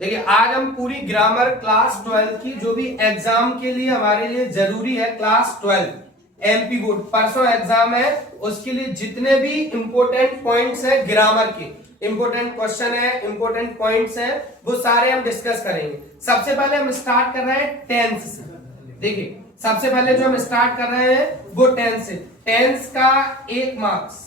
देखिए आज हम पूरी ग्रामर क्लास 12 की जो भी एग्जाम के लिए हमारे लिए जरूरी है, क्लास 12 एमपी बोर्ड परसों एग्जाम है, उसके लिए जितने भी इंपॉर्टेंट पॉइंट्स है ग्रामर के, इंपॉर्टेंट क्वेश्चन है, इंपॉर्टेंट पॉइंट्स है, वो सारे हम डिस्कस करेंगे। सबसे पहले हम स्टार्ट कर रहे हैं टेंस से। देखिए सबसे पहले जो हम स्टार्ट कर रहे हैं वो टेंस से। टेंस का 1 मार्क्स,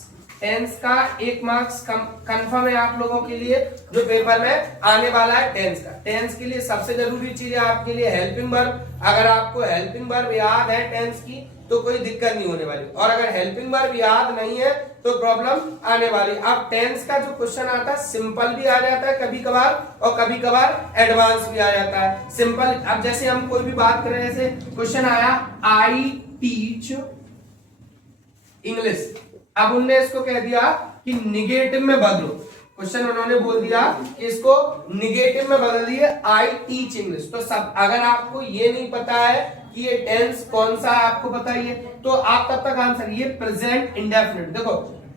टेंस का 1 मार्क्स कंफर्म है आप लोगों के लिए जो पेपर में आने वाला है। टेंस का, टेंस के लिए सबसे जरूरी चीज है आपके लिए हेल्पिंग वर्ब। अगर आपको हेल्पिंग वर्ब याद है टेंस की तो कोई दिक्कत नहीं होने वाली, और अगर हेल्पिंग वर्ब याद नहीं है तो प्रॉब्लम आने वाली। अब टेंस का जो क्वेश्चन आता है सिंपल भी आ जाता है कभी कभार, और कभी कभार एडवांस भी आ जाता है। सिंपल, अब जैसे हम कोई भी बात कर रहे हैं, जैसे क्वेश्चन आया आई टीच इंग्लिश, अब उनने इसको कह दिया कि निगेटिव में बदलो। क्वेश्चन उन्होंने बोल दिया कि इसको निगेटिव में बदल दिए आई टीच इंग्लिश। तो सब, अगर आपको ये नहीं पता है कि ये टेंस कौन सा है, आपको बताइए, तो आप तब तक आंसर, ये प्रेजेंट इंडेफिनिट। देखो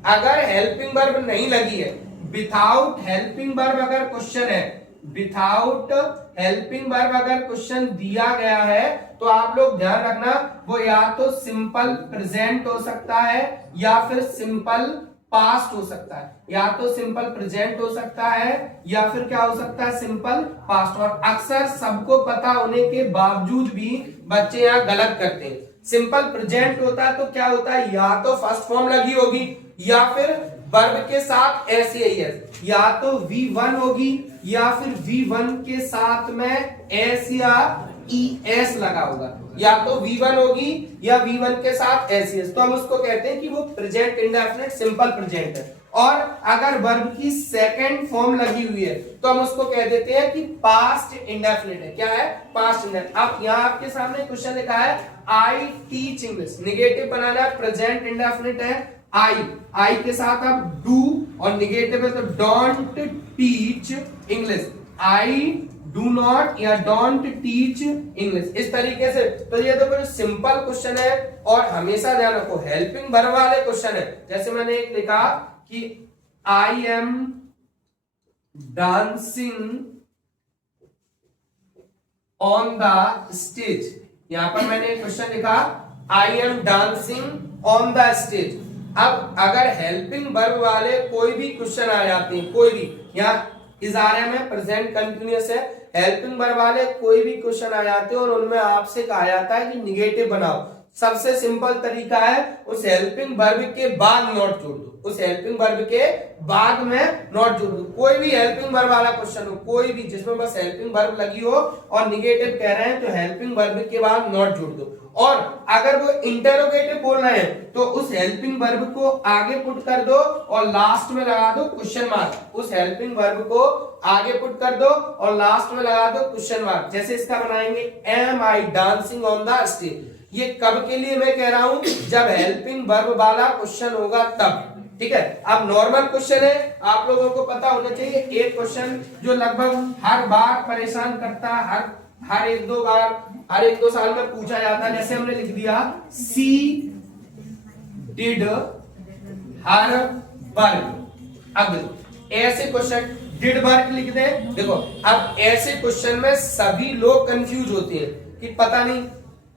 अगर हेल्पिंग वर्ब नहीं लगी है, विथाउट हेल्पिंग वर्ब अगर क्वेश्चन है, विथाउट हेल्पिंग वर्ब अगर क्वेश्चन दिया गया है तो आप लोग ध्यान रखना वो या तो सिंपल प्रेजेंट हो सकता है या फिर सिंपल पास्ट हो सकता है, या तो सिंपल प्रेजेंट हो सकता है या फिर क्या हो सकता है, सिंपल पास्ट। और अक्सर सबको पता होने के बावजूद भी बच्चे यहाँ गलत करते हैं। सिंपल प्रेजेंट होता है तो क्या होता है, या तो फर्स्ट फॉर्म लगी होगी या फिर वर्ब के साथ एस, या तो V1 होगी या फिर V1 के साथ में एस या ES लगा होगा, या तो V1 होगी या V1 के साथ SES, तो हम उसको कहते हैं कि वो प्रेजेंट इंडेफिनिट सिंपल प्रेजेंट है। और अगर वर्ब की सेकंड फॉर्म लगी हुई है तो हम उसको कह देते हैं कि पास्ट इंडेफिनिट है। क्या है, पास्ट इंडेफिनिट। अब यहाँ आपके सामने क्वेश्चन लिखा है आई टीच इंग्लिश, निगेटिव बनाना है, प्रेजेंट इंडेफिनिट है आई के साथ आप डू, और निगेटिव है तो don't teach English, I do not या डोंट टीच इंग्लिश, इस तरीके से। तो ये तो सिंपल क्वेश्चन है, और हमेशा ध्यान रखो हेल्पिंग वर्ब वाले क्वेश्चन है। जैसे मैंने एक लिखा कि I am dancing on the stage, यहां पर मैंने एक क्वेश्चन लिखा I am dancing on the stage. अब अगर हेल्पिंग वर्ब वाले कोई भी क्वेश्चन आ जाते हैं, कोई भी, यहाँ इजारे में प्रेजेंट कंटिन्यूअस है, हेल्पिंग वर्ब वाले कोई भी क्वेश्चन आ जाते हैं और उनमें आपसे कहा जाता है कि निगेटिव बनाओ, सबसे सिंपल तरीका है उस हेल्पिंग वर्ब के बाद नॉट जोड़ दो, उस हेल्पिंग वर्ब के बाद में नॉट जोड़ दो। कोई भी हेल्पिंग वर्ब वाला क्वेश्चन हो, कोई भी जिसमें बस हेल्पिंग वर्ब लगी हो और निगेटिव कह रहे हैं तो हेल्पिंग वर्ब के बाद नॉट जोड़ दो। और अगर वो इंटरोगेटिव बोल रहे हैं तो उस हेल्पिंग वर्ब को आगे पुट कर दो और लास्ट में लगा दो क्वेश्चन मार्क, उस हेल्पिंग वर्ब को आगे पुट कर दो और लास्ट में लगा दो क्वेश्चन मार्क। जैसे इसका बनाएंगे am I dancing on the stage, ये कब के लिए मैं कह रहा हूं, जब हेल्पिंग वर्ब वाला क्वेश्चन होगा तब, ठीक है। अब नॉर्मल क्वेश्चन है, आप लोगों को पता होना चाहिए, एक क्वेश्चन जो लगभग हर बार परेशान करता है, हर एक दो बार, हर एक दो साल में पूछा जाता है। जैसे हमने लिख दिया सी डिड हर वर्क, अब ऐसे क्वेश्चन डिड वर्क लिख दे। देखो अब ऐसे क्वेश्चन में सभी लोग कंफ्यूज होते हैं कि पता नहीं,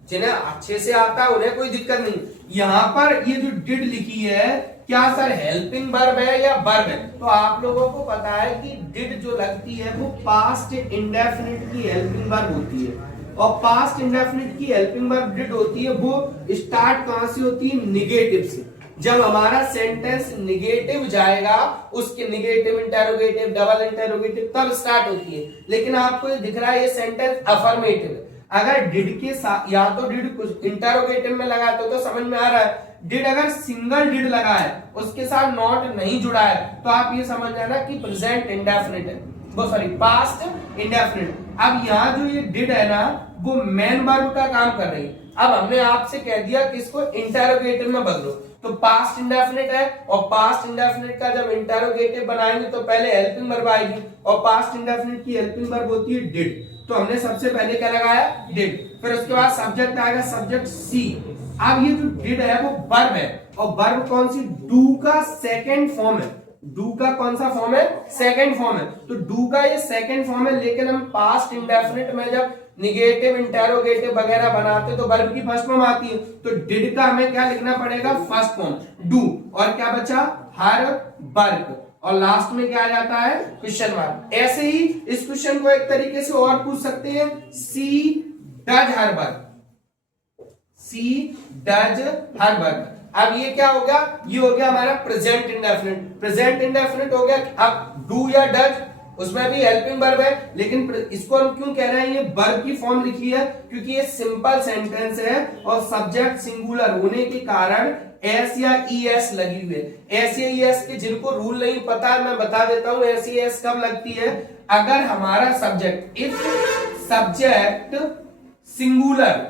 जिन्हें अच्छे से आता है उन्हें कोई दिक्कत नहीं। यहां पर ये जो डिड लिखी है, क्या सर हेल्पिंग वर्ब है या वर्ब है, तो आप लोगों को पता है कि डिड जो लगती है वो पास्ट इंडेफिनिट की हेल्पिंग वर्ब होती है, और पास्ट इंडेफिनिट की हेल्पिंग वर्ब डिड होती है, वो स्टार्ट कहां से होती है, निगेटिव से। जब हमारा सेंटेंस निगेटिव जाएगा, उसके निगेटिव, इंटेरोगेटिव, डबल इंटेरोगेटिव, तब स्टार्ट होती है। लेकिन आपको ये दिख रहा है ये सेंटेंस अफर्मेटिव है। अगर डिड के साथ, या तो डिड कुछ इंटेरोगेटिव में लगा तो समझ में आ रहा है, डिड अगर सिंगल डिड लगा है, उसके साथ नॉट नहीं जुड़ा है, तो आप ये समझ जाना कि प्रेजेंट इंडेफिनिट है, वो सॉरी पास्ट इंडेफिनिट। अब यहाँ जो ये डिड है ना, वो मेन वर्ब का काम कर रही है। अब हमने आपसे कह दिया कि इसको इंटेरोगेटिव में बदलो, तो पास्ट इंडेफिनिट है, और पास्ट इंडेफिनिट का जब इंटेरोगेटिव बनाएंगे तो पहले हेल्पिंग वर्ब आएगी, और पास्ट इंडेफिनिट की हेल्पिंग वर्ब होती है डिड। तो हमने सबसे पहले क्या लगाया, डिड, फिर उसके बाद सब्जेक्ट आएगा, सब्जेक्ट सी। अब ये जो डिड है वो वर्ब है, और वर्ब कौन सी, डू का सेकंड फॉर्म है, डू का कौन सा फॉर्म है? सेकंड फॉर्म है। तो डू का ये सेकंड फॉर्म है, लेकिन हम पास्ट इंडेफिनिट में जब निगेटिव इंटेरोगेटिव वगैरह बनाते तो वर्ब की फर्स्ट फॉर्म आती है। तो डिड का हमें क्या लिखना पड़ेगा? First form do. और क्या बचा? Her work. और लास्ट में क्या आ जाता है? Question mark. ऐसे ही इस क्वेश्चन को एक तरीके से और पूछ सकते हैं, she does her work, she does her work. अब ये क्या होगा? ये हो गया हमारा प्रेजेंट इंडेफिनिट। प्रेजेंट इंडेफिनिट हो गया। अब डू या डज उसमें भी हेल्पिंग वर्ब है, लेकिन इसको हम क्यों कह रहे हैं? ये वर्ब की फॉर्म लिखी है क्योंकि ये सिंपल सेंटेंस है और सब्जेक्ट सिंगुलर होने के कारण एस या ई एस लगी हुई है। एस या ई एस के जिनको रूल नहीं पता मैं बता देता हूं। एस या एस कब लगती है? अगर हमारा subject, if subject singular,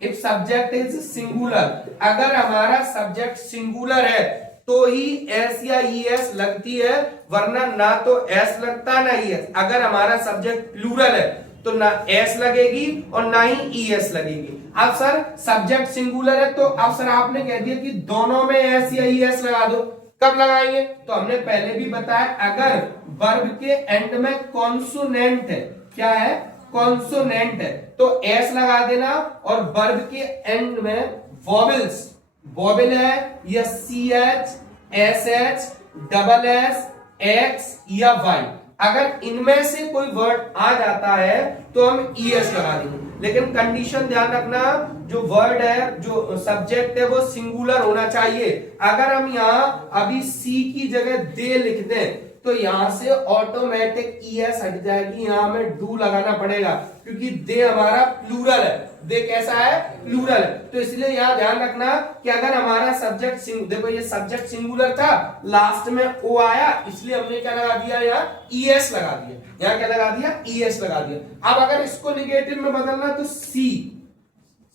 if subject is singular, अगर हमारा सब्जेक्ट सिंगुलर है तो ही एस या ई एस लगती है, वरना ना तो एस लगता ना ई एस। अगर हमारा सब्जेक्ट प्लूरल है तो ना एस लगेगी और ना ही ई एस लगेगी। अब सर सब्जेक्ट सिंगुलर है तो अब सर आपने कह दिया कि दोनों में एस या ई एस लगा दो। कब लगाएंगे? तो हमने पहले भी बताया, अगर वर्ब के एंड में कॉन्सोनेंट है, क्या है? कॉन्सोनेंट है, तो एस लगा देना। और वर्ब के एंड में वॉवेल्स, वॉवेल है या c h, s h, double s, x या वाई, अगर इनमें से कोई वर्ड आ जाता है तो हम ई एस लगा देंगे। लेकिन कंडीशन ध्यान रखना, जो वर्ड है, जो सब्जेक्ट है वो सिंगुलर होना चाहिए। अगर हम यहाँ अभी सी की जगह दे लिख दें तो यहां से ऑटोमेटिक ई एस हट जाएगी, यहां हमें डू लगाना पड़ेगा क्योंकि दे हमारा प्लूरल है। दे कैसा है? प्लूरल है। तो इसलिए यहां ध्यान रखना कि अगर हमारा सब्जेक्ट देखो ये सब्जेक्ट सिंगुलर था, लास्ट में ओ आया, इसलिए हमने क्या लगा दिया? यहाँ ई एस लगा दिया। यहाँ क्या लगा दिया? ई एस लगा दिया। अब अगर इसको निगेटिव में बदलना तो सी,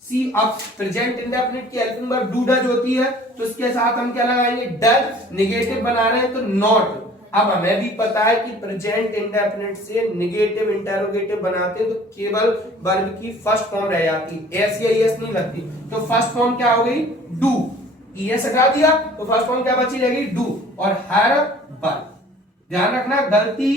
सी अब प्रेजेंट इंडेफिनिट की हेल्पिंग वर्ब डू डज होती है, तो इसके साथ हम क्या लगाएंगे? डज। निगेटिव बना रहे हैं तो नॉट। अब हमें भी पता है कि प्रेजेंट इंडेफिनिट से निगेटिव इंटेरोगेटिव बनाते हैं तो केवल वर्ब की फर्स्ट फॉर्म रह जाती है, एस या एस नहीं लगती। तो फर्स्ट फॉर्म क्या हो गई? डू। ईएस हटा दिया तो फर्स्ट फॉर्म क्या बची रहेगी? डू। और हर वर्ब, ध्यान रखना गलती,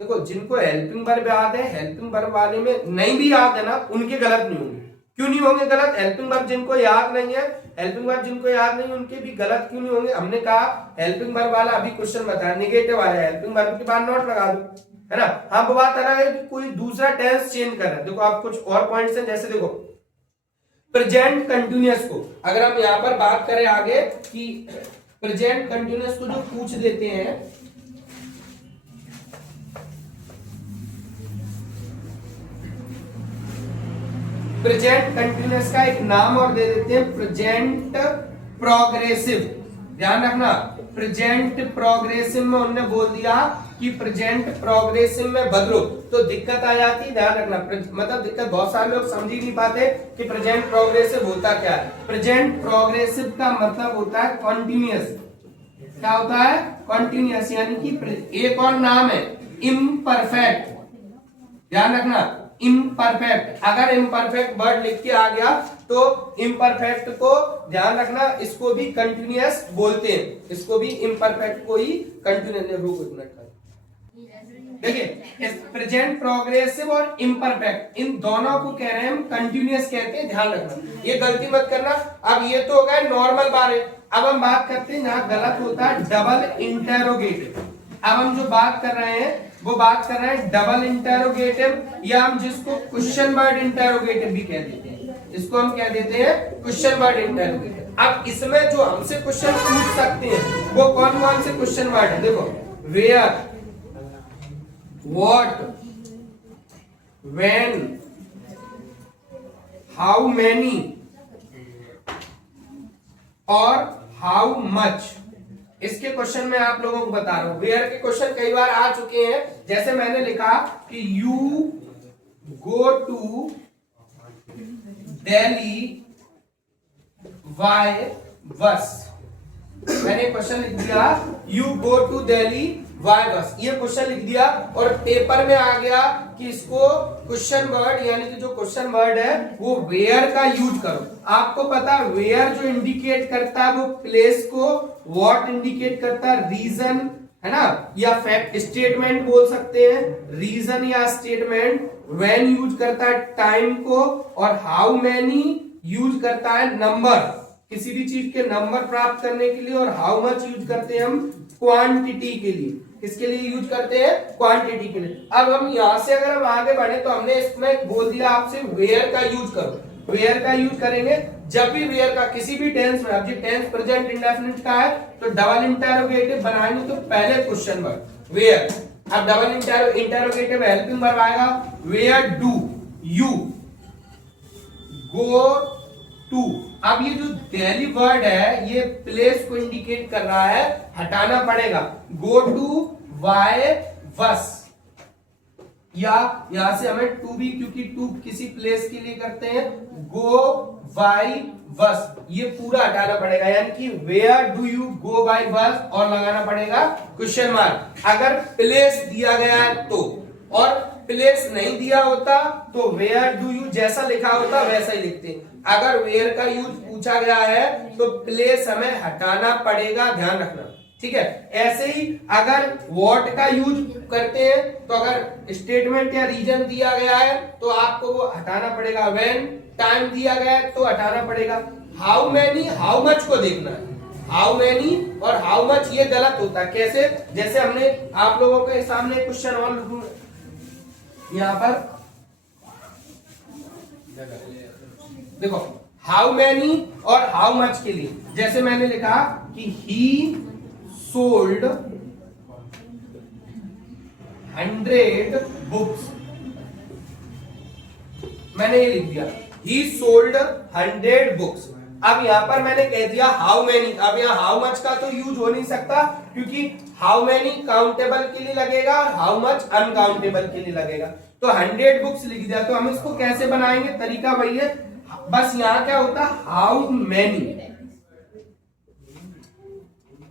देखो जिनको हेल्पिंग वर्ब याद है, हेल्पिंग वर्ब वाले में नहीं भी याद है ना, उनके गलत नहीं होंगे। क्यों नहीं होंगे गलत? हेल्पिंग वर्ब जिनको याद नहीं है, हेल्पिंग वर्ब जिनको याद नहीं उनके भी गलत क्यों नहीं होंगे? हमने कहा हेल्पिंग वर्ब वाला अभी क्वेश्चन बताया, नेगेटिव वाला हेल्पिंग वर्ब के बाद नॉट लगा दो, है ना। हाँ बात अलग है कि कोई दूसरा टेंस चेंज कर रहा है। देखो आप कुछ और पॉइंट्स हैं, जैसे देखो प्रेजेंट कंटिन्यूअस को अगर हम यहां पर बात करें आगे कि प्रेजेंट कंटिन्यूअस को जो पूछ देते हैं, प्रेजेंट कंटिन्यूअस का एक नाम और दे देते हैं, प्रेजेंट प्रोग्रेसिव। ध्यान रखना प्रेजेंट प्रोग्रेसिव में उन्होंने बोल दिया कि प्रेजेंट प्रोग्रेसिव में बदलो तो दिक्कत आ जाती है। ध्यान रखना मतलब दिक्कत, बहुत सारे लोग समझ ही नहीं पाते कि प्रेजेंट प्रोग्रेसिव होता क्या है। प्रेजेंट प्रोग्रेसिव का मतलब होता है कॉन्टिन्यूअस। क्या होता है? कॉन्टिन्यूअस, यानी कि एक और नाम है इम्परफेक्ट। ध्यान रखना इम्परफेक्ट, अगर इम्परफेक्ट वर्ड लिख के आ गया तो इम्परफेक्ट को ध्यान रखना, इसको भी कंटिन्यूअस बोलते हैं, इसको भी इम्परफेक्ट को ही कंटिन्यूअस। रुको एक मिनट, देखिए प्रेजेंट प्रोग्रेसिव और इम्परफेक्ट इन दोनों को कह रहे हैं हम कंटिन्यूअस कहते हैं। ध्यान रखना ये गलती मत करना। अब ये तो हो गया नॉर्मल बारे, अब हम बात करते हैं जहां गलत होता है डबल इंटेरोगेटिव। अब हम जो बात कर रहे हैं वो बात कर रहे हैं डबल इंटेरोगेटिव, या हम जिसको क्वेश्चन वर्ड इंटेरोगेटिव भी कह देते हैं, इसको हम कह देते हैं क्वेश्चन वर्ड इंटेरोगेटिव। अब इसमें जो हमसे क्वेश्चन पूछ सकते हैं वो कौन कौन से क्वेश्चन वर्ड है? देखो where, what, when, how many और हाउ मच। इसके क्वेश्चन में आप लोगों को बता रहा हूं। वेयर के क्वेश्चन कई बार आ चुके हैं, जैसे मैंने लिखा कि you go to Delhi by bus. मैंने क्वेश्चन लिख दिया you go to Delhi by bus, ये क्वेश्चन लिख दिया और पेपर में आ गया कि इसको क्वेश्चन वर्ड यानी कि जो क्वेश्चन वर्ड है वो वेयर का यूज करो। आपको पता है वेयर जो इंडिकेट करता है वो प्लेस को, व्हाट इंडिकेट करता है रीजन, है ना, या फैक्ट स्टेटमेंट बोल सकते हैं, रीजन या स्टेटमेंट, व्हेन यूज करता है टाइम को, और हाउ मैनी यूज करता है नंबर, किसी भी चीज के नंबर प्राप्त करने के लिए, और हाउ मच यूज करते हैं हम क्वांटिटी के लिए। किसके लिए यूज करते हैं? क्वांटिटी के लिए। अब हम यहां से अगर हम आगे बढ़े तो हमने इसमें बोल दिया आपसे वेयर का यूज करो। वेयर का यूज करेंगे जब भी वेयर का किसी भी टेंस में, अब ये टेंस प्रेजेंट इंडेफिनिट का है तो डबल इंटरोगेटिव बनाएंगे तो पहले क्वेश्चन वर्ड वेयर, अब डबल इंटरोगेटिव हेल्पिंग वर्ब आएगा where do you go to. अब ये जो दिल्ली वर्ड है ये प्लेस को इंडिकेट कर रहा है, हटाना पड़ेगा। गो टू वाई बस, या यहां से हमें टू भी, क्योंकि टू किसी प्लेस के लिए करते हैं, गो बाई बस, ये पूरा हटाना पड़ेगा, यानी कि where do you go by bus और लगाना पड़ेगा क्वेश्चन मार्क। अगर प्लेस दिया गया है तो, और प्लेस नहीं दिया होता तो वेयर डू यू जैसा लिखा होता वैसा ही लिखते। अगर वेयर का यूज पूछा गया है तो प्लेस हमें हटाना पड़ेगा, ध्यान रखना, ठीक है। ऐसे ही अगर व्हाट का यूज करते हैं तो अगर स्टेटमेंट या रीजन दिया गया है तो आपको वो हटाना पड़ेगा, व्हेन टाइम दिया गया है तो हटाना पड़ेगा। हाउ मैनी हाउ मच को देखना है, हाउ मैनी और हाउ मच ये गलत होता है। कैसे? जैसे हमने आप लोगों के सामने क्वेश्चन और लिखूंगा यहां पर, देखो हाउ मैनी और हाउ मच के लिए जैसे मैंने लिखा कि ही सोल्ड 100 बुक्स, मैंने ये लिख दिया ही सोल्ड 100 बुक्स। अब यहां पर मैंने कह दिया हाउ मैनी, अब यहां हाउ मच का तो यूज हो नहीं सकता क्योंकि हाउ मैनी काउंटेबल के लिए लगेगा और हाउ मच अनकाउंटेबल के लिए लगेगा। तो 100 बुक्स लिख दिया। तो हम इसको कैसे बनाएंगे? तरीका वही है, बस यहां क्या होता हाउ मैनी।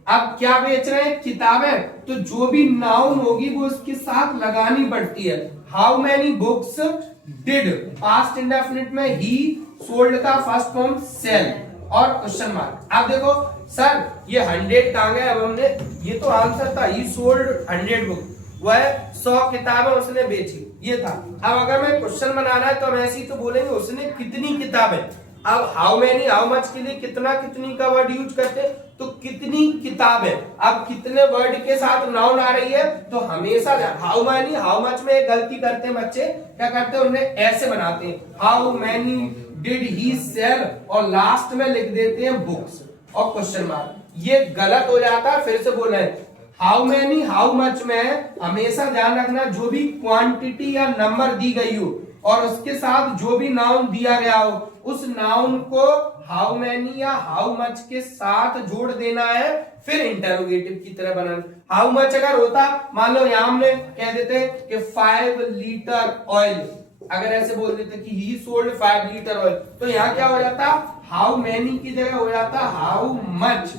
अब क्या बेच रहे हैं? किताबें, तो जो भी नाउन होगी वो उसके साथ लगानी पड़ती है। How many books did, past indefinite में ही सोल्ड का फर्स्ट फॉर्म सेल और क्वेश्चन मार्क। आप देखो सर ये 100 कहां गए? अब हमने, ये तो आंसर था, ही सोल्ड 100 बुक, वह 100 किताबें उसने बेची, ये था। अब अगर मैं क्वेश्चन बनाना है तो हम ऐसे ही तो बोलेंगे उसने कितनी किताबें। अब हाउ मैनी हाउ मच के लिए कितना कितनी का वर्ड यूज करते हैं, तो कितनी किताबें। अब कितने वर्ड के साथ नाउन आ रही है तो हमेशा हाउ मैनी हाउ मच में एक गलती करते हैं बच्चे, क्या करते हैं उन्हें ऐसे बनाते हैं how many did he sell और लास्ट में लिख देते हैं बुक्स और क्वेश्चन मार्क, ये गलत हो जाता है। फिर से बोल रहे हैं हाउ मैनी हाउ मच में हमेशा ध्यान रखना जो भी क्वांटिटी या नंबर दी गई हो और उसके साथ जो भी नाउन दिया गया हो उस नाउन को हाउ मैनी या हाउ मच के साथ जोड़ देना है, फिर इंटरोगेटिव की तरह बनाना। हाउ मच अगर होता, मान लो यहां हमने कह देते कि 5 लीटर ऑयल, अगर ऐसे बोल देते कि ही सोल्ड 5 लीटर ऑयल, तो यहां क्या हो जाता? हाउ मैनी की जगह हो जाता how much,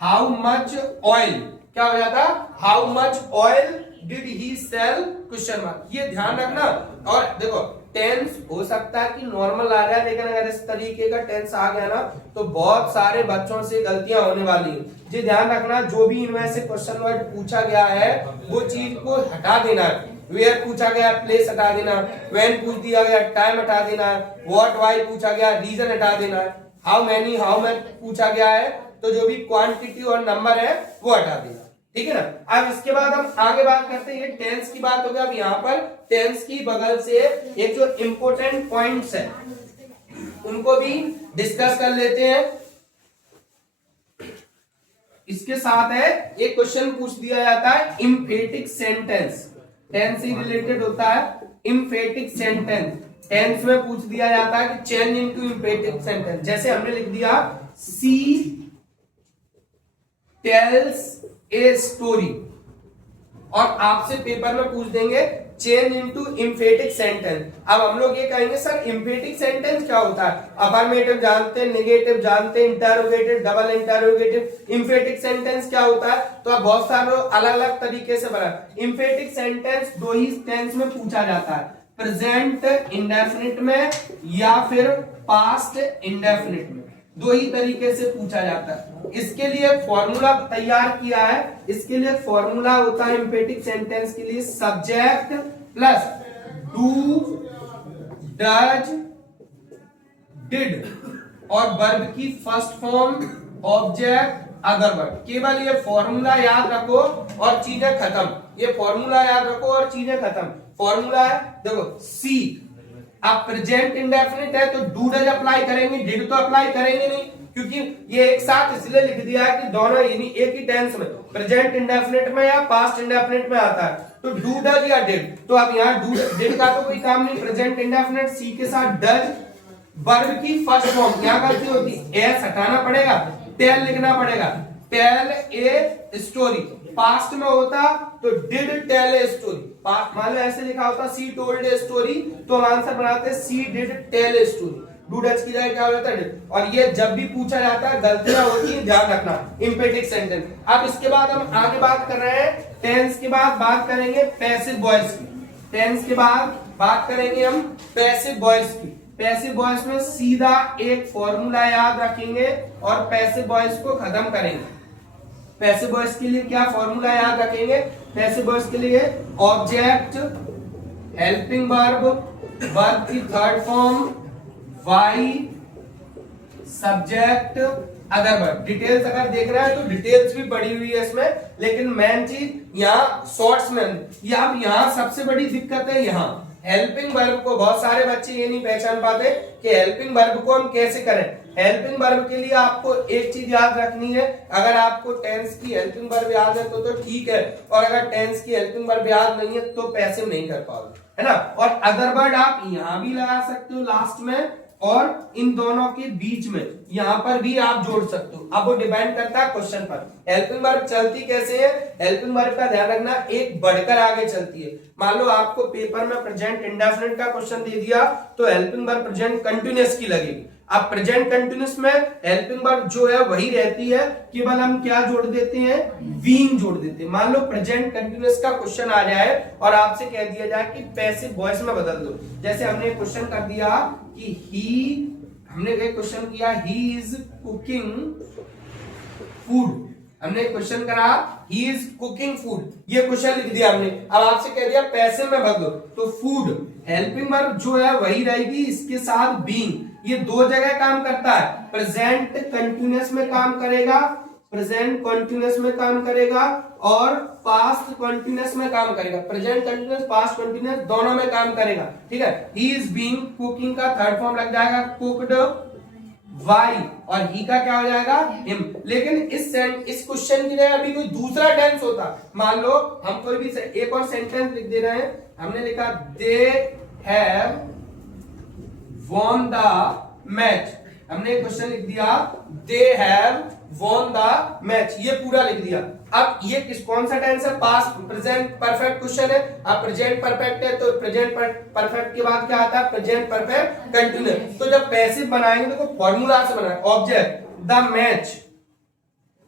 how much oil, क्या हो जाता? How much oil did he sell question mark, ये ध्यान रखना। और देखो टेंस हो सकता है कि नॉर्मल आ रहा है, लेकिन अगर इस तरीके का टेंस आ गया ना तो बहुत सारे बच्चों से गलतियां होने वाली है। जी ध्यान रखना, जो भी इनमें से क्वेश्चन वर्ड पूछा गया है वो चीज को हटा देना है। वेयर पूछा गया प्लेस हटा देना, व्हेन पूछ दिया गया टाइम हटा देना, व्हाट व्हाई पूछा गया रीजन हटा देना, हाउ मैनी हाउ मच पूछा गया है तो जो भी क्वांटिटी और नंबर है वो हटा देना, ठीक है ना। अब इसके बाद हम आगे बात करते हैं, ये टेंस की बात हो गई। अब यहाँ पर टेंस की बगल से एक जो इंपोर्टेंट पॉइंट्स है उनको भी डिस्कस कर लेते हैं। इसके साथ है एक क्वेश्चन पूछ दिया जाता है इम्फेटिक सेंटेंस, टेंस से रिलेटेड होता है इम्फेटिक सेंटेंस। टेंस में पूछ दिया जाता है कि चेंज इनटू इम्फेटिक सेंटेंस। जैसे हमने लिख दिया सी टेल्स ए स्टोरी, और आपसे पेपर में पूछ देंगे चेंज इनटू एम्फेटिक सेंटेंस। अब हम लोग ये कहेंगे सर एम्फेटिक सेंटेंस क्या होता है? अफर्मेटिव जानते हैं, नेगेटिव जानते हैं, interrogative, double interrogative. Emphatic sentence क्या होता है? तो आप बहुत सारे अलग अलग तरीके से बना। एम्फेटिक सेंटेंस दो ही टेंस में पूछा जाता है, प्रेजेंट इंडेफिनिट में या फिर पास्ट इंडेफिनिट में, दो ही तरीके से पूछा जाता है। इसके लिए फॉर्मूला तैयार किया है। इसके लिए फॉर्मूला होता है एम्फेटिक सेंटेंस के लिए subject plus do, does, did और वर्ब की first form object other verb. केवल ये फॉर्मूला याद रखो और चीजें खत्म। ये फॉर्मूला याद रखो और चीजें खत्म। फॉर्मूला है देखो सी, अब प्रेजेंट इंडेफिनिट है तो डू डज अप्लाई करेंगे, डिड तो अप्लाई करेंगे नहीं, क्योंकि ये एक साथ इसलिए लिख दिया है कि दोनों यानी एक ही टेंस में, प्रेजेंट इंडेफिनिट में या पास्ट इंडेफिनिट में आता है। तो डू डज या डिड, तो अब यहाँ डू डिड का तो कोई काम नहीं, प्रेजेंट इंडेफिनिट सी के साथ डज, वर्ब की फर्स्ट फॉर्म यहाँ गलती होती, एस हटाना पड़ेगा, टेल लिखना पड़ेगा, टेल ए स्टोरी। पास्ट में होता तो डिड टेल ए स्टोरी, मान लो ऐसे लिखा होता सी टोल्ड ए स्टोरी, तो हम आंसर बनाते she did tell a story. Do does की जगह क्या होता है? और ये जब भी पूछा जाता है गलतियां होती है, ध्यान रखना। Emphatic sentence. अब इसके बाद हम आगे बात कर रहे हैं टेंस के बाद बात करेंगे पैसिव वॉइस की। टेंस के बाद बात करेंगे हम पैसिव वॉइस की। पैसिव वॉइस में सीधा एक फॉर्मूला याद रखेंगे और पैसिव वॉइस को खत्म करेंगे। पैसिव वॉइस के लिए क्या फॉर्मूला याद रखेंगे? पैसिव वॉइस के लिए ऑब्जेक्ट, हेल्पिंग वर्ब, वर्ब की third form, y, subject, other verb. Details अगर देख रहे हैं तो डिटेल्स भी पड़ी हुई है इसमें, लेकिन मेन चीज यहाँ शॉर्ट्स में, अब यहाँ सबसे बड़ी दिक्कत है यहाँ हेल्पिंग वर्ब को। बहुत सारे बच्चे ये नहीं पहचान पाते कि हेल्पिंग वर्ब को हम कैसे करें। हेल्पिंग वर्ब के लिए आपको एक चीज याद रखनी है, अगर आपको टेंस की हेल्पिंग वर्ब याद है तो ठीक है, और अगर टेंस की हेल्पिंग वर्ब याद नहीं है तो पैसिव नहीं कर पाओगे, है ना। और अदर वर्ड आप यहां भी लगा सकते हो लास्ट में, और इन दोनों के बीच में यहां पर भी आप जोड़ सकते हो। अब वो डिपेंड करता है क्वेश्चन पर। हेल्पिंग वर्ब चलती कैसे है? हेल्पिंग वर्ब का ध्यान रखना, एक बढ़कर आगे चलती है। मान लो आपको पेपर में प्रेजेंट इंडेफिनिट का क्वेश्चन दे दिया तो हेल्पिंग वर्ब प्रेजेंट कंटिन्यूअस की लगेगी। अब प्रेजेंट कंटिन्यूअस में हेल्पिंग वर्ब जो है वही रहती है, केवल हम क्या जोड़ देते हैं? बीइंग जोड़ देते हैं। मान लो प्रेजेंट कंटिन्यूअस का क्वेश्चन आ जाए और आपसे कह दिया जाए कि पैसिव वॉइस में बदल दो। जैसे हमने क्वेश्चन कर दिया कि हमने एक क्वेश्चन किया ही इज कुकिंग फूड, हमने क्वेश्चन करा ही इज कुकिंग फूड, ये क्वेश्चन लिख दिया हमने। अब आपसे कह दिया पैसिव में बदलो, तो फूड हेल्पिंग वर्ब जो है वही रहेगी, इसके साथ बीइंग। ये दो जगह काम करता है, प्रेजेंट कंटिन्यूअस में काम करेगा, प्रेजेंट कंटिन्यूअस में काम करेगा और पास्ट कंटिन्यूअस में काम करेगा। प्रेजेंट कंटिन्यूअस, पास्ट कंटिन्यूअस दोनों में काम करेगा, ठीक है। ही इज बीइंग, कुकिंग का थर्ड फॉर्म लग जाएगा कुक्ड, वाई, और ही का क्या हो जाएगा? हिम। लेकिन इस क्वेश्चन की जगह अभी कोई दूसरा टेंस होता, मान लो हम कोई भी एक और सेंटेंस लिख दे रहे हैं, हमने लिखा they have won the match, हमने क्वेश्चन लिख दिया they have won the match, ये पूरा लिख दिया। अब ये कौन सा टेंस है? पास्ट प्रेजेंट परफेक्ट क्वेश्चन है। अब प्रेजेंट परफेक्ट है तो प्रेजेंट परफेक्ट के बाद क्या आता है? Present perfect continuous. तो जब पैसिव बनाएंगे तो फॉर्मूला से बनाए, ऑब्जेक्ट द मैच।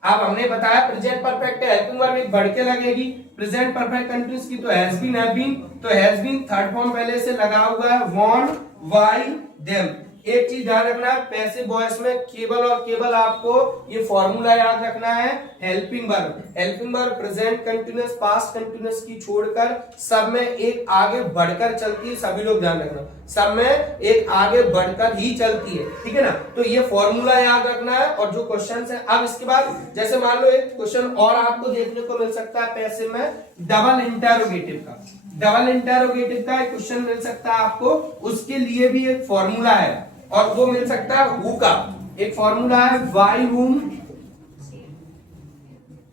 अब हमने बताया प्रेजेंट परफेक्ट है, हेल्पिंग वर्ब एक बढ़ के लगेगी, प्रेजेंट परफेक्ट कंटिन्यूअस की तो हैज बीन, हैव बीन, तो हैज बीन थर्ड फॉर्म पहले से लगा हुआ है, वॉन, वाई, देम। एक चीज ध्यान रखना है, पैसिव वॉइस में केवल और केवल आपको ये फॉर्मूला याद रखना है, helping verb. Helping verb present continuous, past continuous की छोड़कर सब में एक आगे बढ़कर चलती है, सभी लोग ध्यान रखना, सब में एक आगे बढ़कर ही चलती है, ठीक है ना। तो ये फॉर्मूला याद रखना है। और जो क्वेश्चन है, अब इसके बाद जैसे मान लो एक क्वेश्चन और आपको देखने को मिल सकता है पैसिव में, डबल इंटेरोगेटिव का। डबल इंटेरोगेटिव का एक क्वेश्चन मिल सकता है आपको, उसके लिए भी एक फॉर्मूला है, और वो मिल सकता है हु का। एक फॉर्मूला है why whom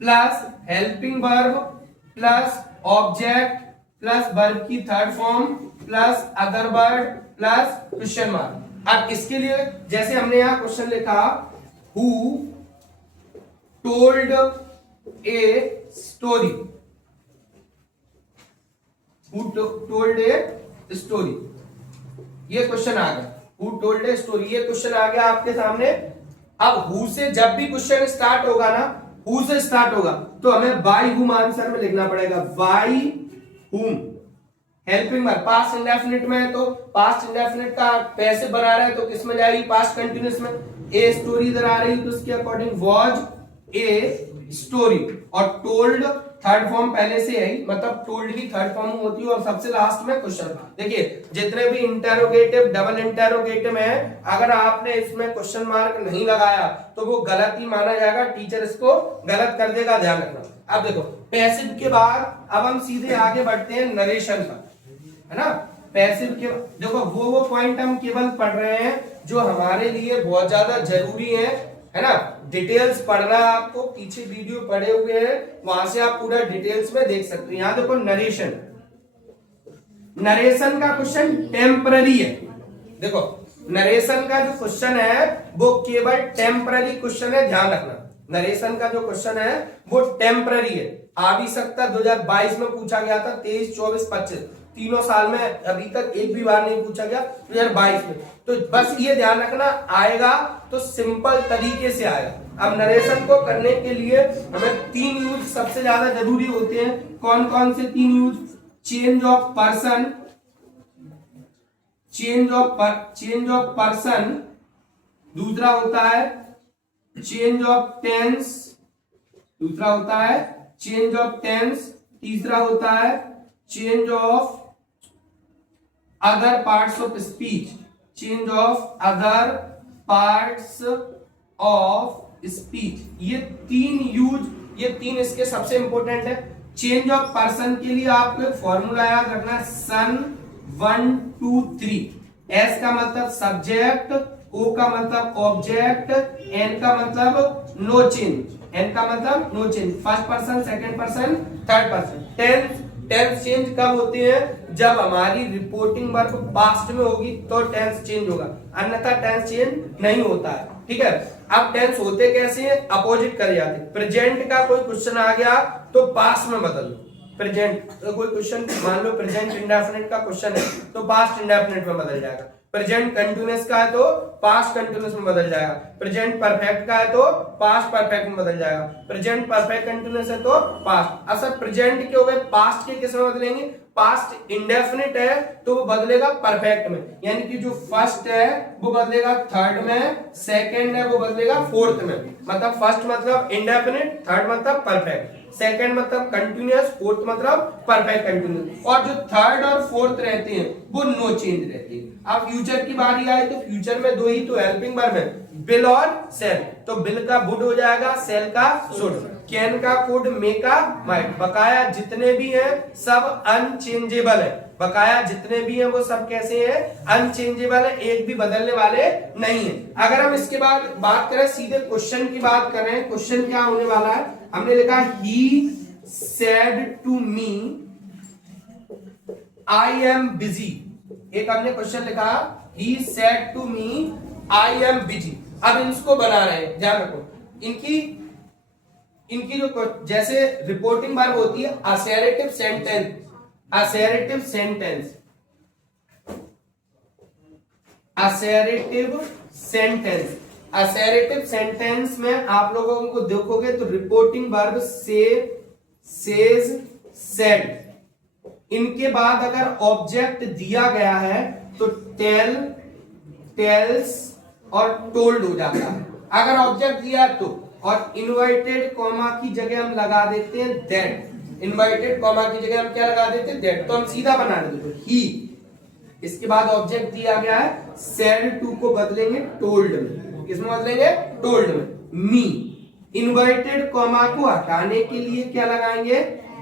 plus helping verb plus object plus verb की third form plus other word plus question mark. अब इसके लिए जैसे हमने यहां क्वेश्चन लिखा who told a story, who told a story, ये क्वेश्चन आ गया। हु टोल्ड ए स्टोरी, ये क्वेश्चन आ गया आपके सामने। अब हु से जब भी क्वेश्चन स्टार्ट होगा ना, हु से स्टार्ट होगा तो हमें बाय हुम आंसर में लिखना पड़ेगा, by whom. Helping verb past indefinite में है तो पास्ट इंडेफिनिट का पैसे बना रहा है तो किस में जाएगी, पास्ट कंटिन्यूअस में। ए स्टोरी इधर आ रही है तो उसके अकॉर्डिंग वाज ए स्टोरी, और टोल्ड थर्ड फॉर्म पहले से है, मतलब टोल्ड की थर्ड फॉर्म होती है, और सबसे लास्ट में क्वेश्चन। देखिए जितने भी इंटेरोगेटिव डबल इंटेरोगेटिव है, अगर आपने इसमें क्वेश्चन मार्क नहीं लगाया तो वो गलत ही माना जाएगा, टीचर इसको गलत कर देगा, ध्यान रखना। अब देखो पैसिव के बाद अब हम सीधे आगे बढ़ते हैं नरेशन पर, है ना। पैसिव के देखो वो पॉइंट हम केवल पढ़ रहे हैं जो हमारे लिए बहुत ज्यादा जरूरी है ना। डिटेल्स पढ़ना आपको, पीछे वीडियो पड़े हुए हैं, वहां से आप पूरा डिटेल्स में देख सकते हैं। यहां देखो नरेशन, नरेशन का क्वेश्चन टेम्पररी है। देखो नरेशन का जो क्वेश्चन है वो केवल टेम्पररी क्वेश्चन है, ध्यान रखना। नरेशन का जो क्वेश्चन है वो टेम्पररी है, आ भी सकता। 2022 में पूछा गया था, 23, 24, 25 तीनों साल में अभी तक एक भी बार नहीं पूछा गया, 2022 में। तो बस ये ध्यान रखना, आएगा तो सिंपल तरीके से आएगा। अब नरेशन को करने के लिए हमें 3 यूज सबसे ज्यादा जरूरी होते हैं। कौन कौन से 3 use? Change of person, change of person, दूसरा होता है चेंज ऑफ टेंस, दूसरा होता है चेंज ऑफ टेंस, तीसरा होता है change of other parts of speech, change of other parts of speech. ये 3 यूज, ये 3 इसके सबसे इंपॉर्टेंट है। चेंज ऑफ पर्सन के लिए आपको एक फॉर्मूला याद रखना है, सन 1 2 3। एस का मतलब सब्जेक्ट, ओ का मतलब ऑब्जेक्ट, एन का मतलब नो चेंज, एन का मतलब no change, first person, second person, third person. Tense change कब होते हैं? जब हमारी रिपोर्टिंग वर्ब पास्ट में होगी तो टेंस चेंज होगा, अन्यथा टेंस चेंज नहीं होता है, ठीक है। अब टेंस होते कैसे हैं? अपोजिट कर जाते। प्रेजेंट का कोई क्वेश्चन आ गया तो पास्ट में बदल दो। प्रेजेंट कोई क्वेश्चन, मान लो प्रेजेंट इंडेफिनिट का क्वेश्चन है तो पास्ट इंडेफिनिट में बदल जाएगा। प्रेजेंट कंटिन्यूअस का है तो पास्ट कंटिन्यूअस में बदल जाएगा। प्रेजेंट परफेक्ट का है तो पास्ट परफेक्ट में बदल जाएगा। प्रेजेंट परफेक्ट कंटिन्यूअस है तो पास्ट। अच्छा प्रेजेंट के हो गए, पास्ट के किस में बदलेंगे? पास्ट इंडेफिनिट है तो वो बदलेगा परफेक्ट में, यानी कि जो फर्स्ट है वो बदलेगा थर्ड में, सेकंड है वो बदलेगा फोर्थ में। मतलब फर्स्ट मतलब इंडेफिनिट, थर्ड मतलब परफेक्ट, सेकंड मतलब कंटिन्यूअस, फोर्थ मतलब परफेक्ट कंटिन्यूअस, और जो थर्ड और फोर्थ रहते हैं वो नो चेंज रहती है। अब फ्यूचर की बारी आए तो फ्यूचर में 2 ही तो हेल्पिंग वर्ब है, बिल और सेल। तो बिल का वुड हो जाएगा, सेल का शुड, कैन का कुड, मे का माइट। बकाया जितने भी हैं सब अनचेंजेबल है, बकाया जितने भी हैं वो सब कैसे हैं? अनचेंजेबल है, एक भी बदलने वाले नहीं है। अगर हम इसके बाद बात करें, सीधे क्वेश्चन की बात करें, क्वेश्चन क्या होने वाला है? हमने लिखा he said to me I am busy. एक हमने क्वेश्चन लिखा, he said to me I am busy. अब इसको बना रहे हैं, ध्यान रखो, इनकी जो जैसे रिपोर्टिंग वर्ब होती है assertive sentence, assertive sentence, assertive sentence, assertive sentence में आप लोगों को देखोगे तो रिपोर्टिंग वर्ब से, सेज, सेड, इनके बाद अगर ऑब्जेक्ट दिया गया है तो टेल, टेल्स और टोल्ड हो जाता है। अगर ऑब्जेक्ट दिया तो, और इनवर्टेड कॉमा की जगह हम लगा देते हैं दैट, इनवर्टेड कॉमा की जगह हम क्या लगा देते हैं? दैट। तो हम सीधा बना देते हैं ही, इसके बाद ऑब्जेक्ट दिया गया है, सेड टू को बदलेंगे टोल्ड में, किसमें बदलेंगे? टोल्ड में। मी, इनवर्टेड कॉमा को हटाने के लिए क्या लगाएंगे?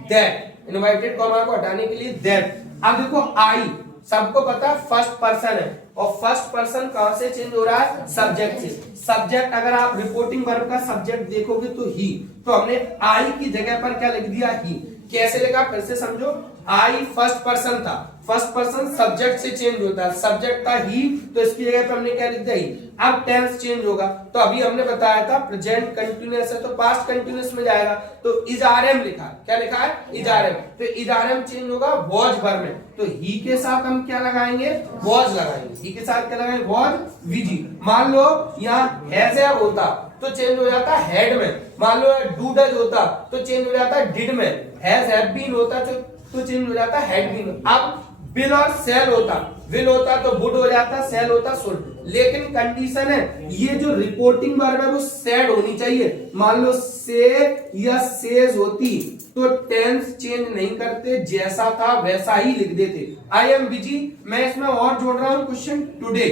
दैट, इनवर्टेड कॉमा को हटाने के लिए दैट। अब देखो आई, सबको पता है फर्स्ट पर्सन है, और फर्स्ट पर्सन कहां से चेंज हो रहा है? सब्जेक्ट से। सब्जेक्ट अगर आप रिपोर्टिंग वर्ब का सब्जेक्ट देखोगे तो ही, तो हमने आई की जगह पर क्या लिख दिया? ही। कैसे लिखा? फिर से समझो, आई फर्स्ट पर्सन था, फर्स्ट पर्सन सब्जेक्ट से चेंज होता है, सब्जेक्ट था ही, तो इसकी जगह पे हमने क्या लिख दिया ही। अब टेंस चेंज होगा, तो अभी हमने बताया था प्रेजेंट कंटिन्यूअस है तो पास्ट कंटिन्यूअस में जाएगा, तो इज आर एम लिखा है, क्या लिखा है इज आर एम, तो इज आर एम चेंज होगा वॉज वर्ब में, तो ही के साथ हम क्या लगाएंगे वॉज लगाएंगे, ही के साथ क्या लगाएंगे वॉज वीजी। मान लो यहाँ हैज हैव होता तो चेंज हो जाता हेड में, मान लो डू डज होता तो चेंज हो जाता डिड में, हैज हैव बीन होता तो चेंज हो जाता हैड बीन। अब विल और सेल होता, विल होता तो वुड हो जाता, सेल होता शुड, लेकिन कंडीशन है ये जो रिपोर्टिंग वर्ब है वो सेड होनी चाहिए। मान लो से या सेज होती तो टेंस चेंज नहीं करते, जैसा था वैसा ही लिख देते। आई एम बिजी, मैं इसमें और जोड़ रहा हूं question today,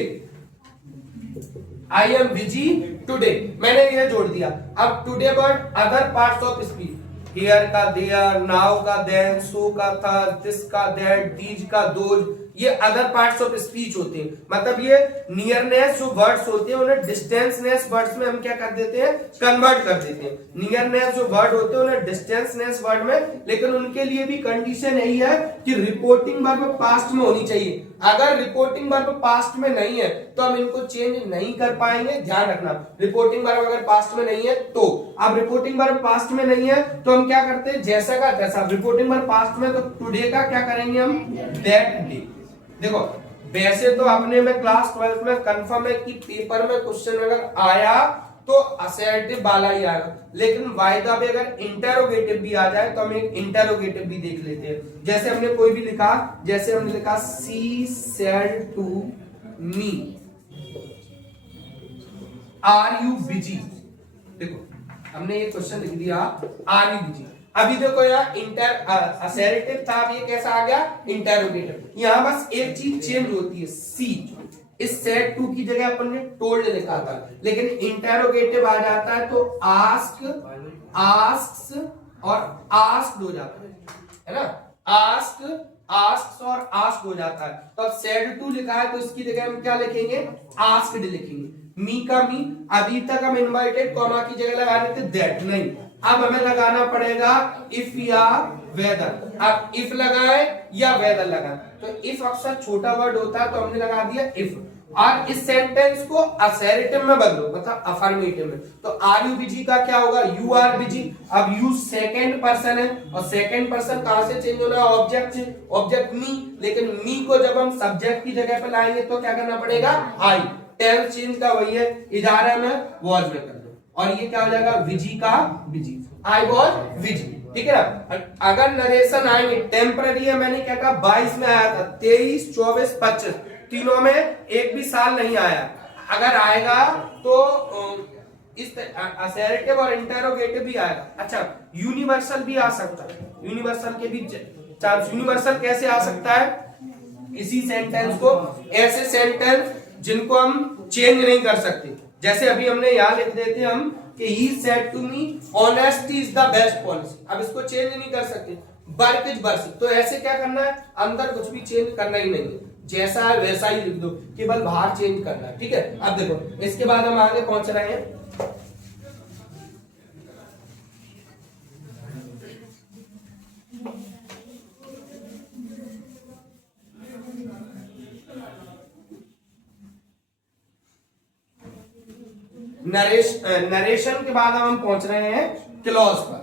I am busy today, मैंने ये जोड़ दिया। अब today word other parts of speech, here का देयर, नाउ का देन, सो का था, दिस का दैट, दीज का दोज, ये अदर पार्ट्स ऑफ स्पीच होते हैं। मतलब ये नियरनेस जो वर्ड्स होते हैं उन्हें डिस्टेंसनेस वर्ड्स में हम क्या कर देते हैं कन्वर्ट कर देते हैं। नियरनेस जो वर्ड होते हैं उन्हें डिस्टेंसनेस वर्ड में, लेकिन उनके लिए भी कंडीशन यही है कि रिपोर्टिंग वर्ब पास्ट में होनी चाहिए। अगर रिपोर्टिंग वर्ब पास्ट में नहीं है तो हम इनको चेंज नहीं कर पाएंगे, ध्यान रखना। रिपोर्टिंग वर्ब अगर पास्ट में नहीं है तो, अब रिपोर्टिंग वर्ब पास्ट में नहीं है तो हम क्या करते हैं जैसा का तैसा। रिपोर्टिंग वर्ब पास्ट में तो टुडे का क्या करेंगे हम दैट डे। देखो वैसे तो अपने में क्लास 12 में कंफर्म है कि पेपर में क्वेश्चन अगर आया तो असर्टिव वाला ही आएगा, लेकिन वायदा पे अगर इंटेरोगेटिव भी आ जाए तो हम एक इंटेरोगेटिव भी देख लेते हैं। जैसे हमने कोई भी लिखा, जैसे हमने लिखा she said to me are you busy, देखो हमने ये क्वेश्चन लिख दिया आर यू बिजी। अभी देखो यहाँ इंटर असर्टिव था, अब ये कैसा आ गया इंटेरोगेटिव। यहाँ बस एक चीज चेंज होती है, सी इस सेड टू की जगह अपन ने टोल्ड लिखा था, लेकिन इंटेरोगेटिव आ जाता है तो आस्क, आस्क्स और आस्क्ड हो जाता है ना, आस्क, आस्क्स और आस्क्ड हो जाता है। तो अब सेड टू लिखा है तो इसकी जगह हम क्या लिखेंगे आस्क्ड लिखेंगे। मी का मी, अभी तक हम इनवर्टेड कॉमा की जगह लगा रहे थे दैट, नहीं, अब हमें लगाना पड़ेगा इफ या वेदर। अब इफ लगाए या वेदर लगाए, तो इफ अक्सर छोटा वर्ड होता है तो हमने लगा दिया इफ। और इस सेंटेंस को असर्टिव में बदलो, मतलब अफर्मेटिव में, तो आर यू बिजी का क्या होगा यू आर बिजी। अब यू सेकंड पर्सन है और सेकंड पर्सन कहां से चेंज होना है ऑब्जेक्ट से, ऑब्जेक्ट मी, लेकिन मी को जब हम सब्जेक्ट की जगह पे लाएंगे तो क्या करना पड़ेगा आई। टेंस चेंज का वही है, इदारा में वॉज में कर दो, और ये क्या हो जाएगा विजी का बिजी, आई वॉज विजी, ठीक है ना। अगर नरेशन आएंगे टेम्पररी है, मैंने क्या कहा 22 में आया था, 23, 24, 25 तीनों में एक भी साल नहीं आया। अगर आएगा तो इस असर्टिव और इंटेरोगेटिव भी आएगा। अच्छा यूनिवर्सल भी आ सकता है, यूनिवर्सल के भी चांस। यूनिवर्सल कैसे आ सकता है, इसी सेंटेंस को, ऐसे सेंटेंस जिनको हम चेंज नहीं कर सकते, जैसे अभी हमने यहां लिख देते हम कि he said to me honesty is the best policy, अब इसको चेंज नहीं कर सकते, वर्क इज वर्क, तो ऐसे क्या करना है अंदर कुछ भी चेंज करना ही नहीं है, जैसा है वैसा ही लिख दो, केवल बाहर चेंज करना है, ठीक है। अब देखो इसके बाद हम आगे पहुंच रहे हैं, नरेशन के बाद हम पहुंच रहे हैं क्लॉज पर,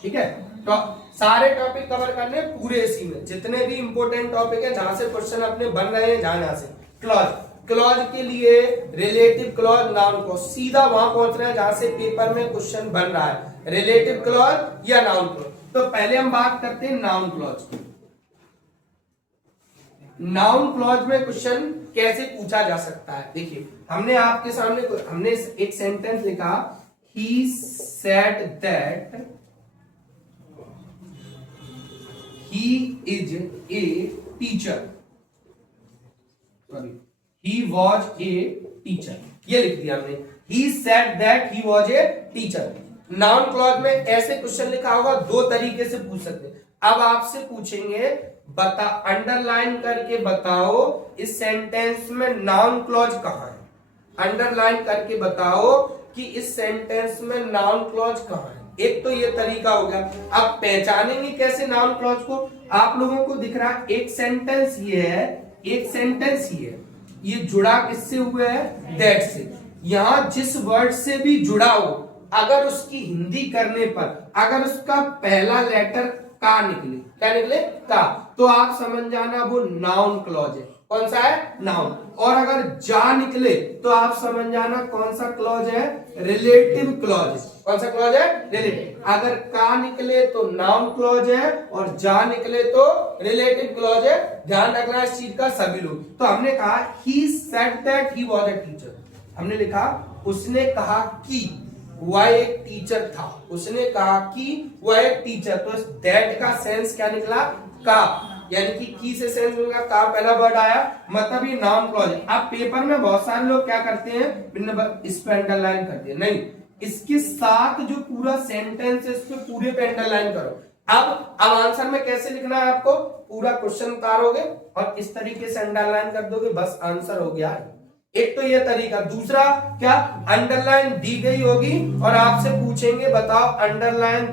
ठीक है। तो सारे टॉपिक कवर करने पूरे इसी में, जितने भी इंपॉर्टेंट टॉपिक है जहां से क्वेश्चन अपने बन रहे हैं, जहां से क्लॉज, क्लॉज के लिए रिलेटिव क्लॉज, नाउन क्लॉज, सीधा वहां पहुंच रहे हैं जहां से पेपर में क्वेश्चन बन रहा है, रिलेटिव क्लॉज या नाउन क्लॉज। तो पहले हम बात करते हैं नाउन क्लॉज की। नाउन क्लॉज में क्वेश्चन कैसे पूछा जा सकता है, देखिए हमने आपके सामने हमने एक सेंटेंस लिखा, he said that he is a teacher, sorry he was a teacher, ये लिख दिया हमने, he said that he was a teacher. Noun clause में ऐसे क्वेश्चन लिखा होगा, दो तरीके से पूछ सकते हैं। अब आपसे पूछेंगे बता, अंडरलाइन करके बताओ इस सेंटेंस में नाउन क्लॉज कहां है, अंडरलाइन करके बताओ कि इस सेंटेंस में नाउन क्लॉज कहां है। एक तो ये तरीका हो गया। अब पहचानेंगे कैसे नाउन क्लॉज को? आप लोगों को दिख रहा है एक सेंटेंस ये है, एक सेंटेंस ये है, ये जुड़ा किससे हुआ है? दैट से। यहां जिस वर्ड से भी जुड़ा हो, अगर उसकी हिंदी करने पर अगर उसका पहला लेटर का निकले, क्या निकले? का, तो आप समझ जाना वो नाउन क्लॉज है। कौन सा है? नाउन। और अगर जा निकले तो आप समझ जाना कौन सा क्लॉज है? रिलेटिव क्लॉज है। कौन सा क्लॉज है? रिलेटिव। अगर का निकले तो नाउन क्लॉज है और जा निकले तो रिलेटिव क्लॉज है। ध्यान रखना इस चीज का सभी लोग। तो हमने कहा he said that he was a teacher, हमने लिखा उसने कहा कि वह एक टीचर था, उसने कहा कि वह एक टीचर। तो दैट का सेंस क्या निकला? का, यानी कि की से सेंस मिलेगा, का पहला वर्ड आया, मतलब ये नाउन क्लॉज है। अब पेपर में बहुत सारे लोग क्या करते हैं, इस पे अंडरलाइन करते हैं, नहीं, इसके साथ जो पूरा सेंटेंस है इस पे पूरे पे अंडरलाइन करो। अब आंसर में कैसे लिखना है आपको? पूरा क्वेश्चन उतारोगे और इस तरीके से अंडरलाइन कर दोगे, बस आंसर हो गया। एक तो ये तरीका। दूसरा क्या? अंडरलाइन दी गई होगी और आपसे पूछेंगे बताओ अंडरलाइन,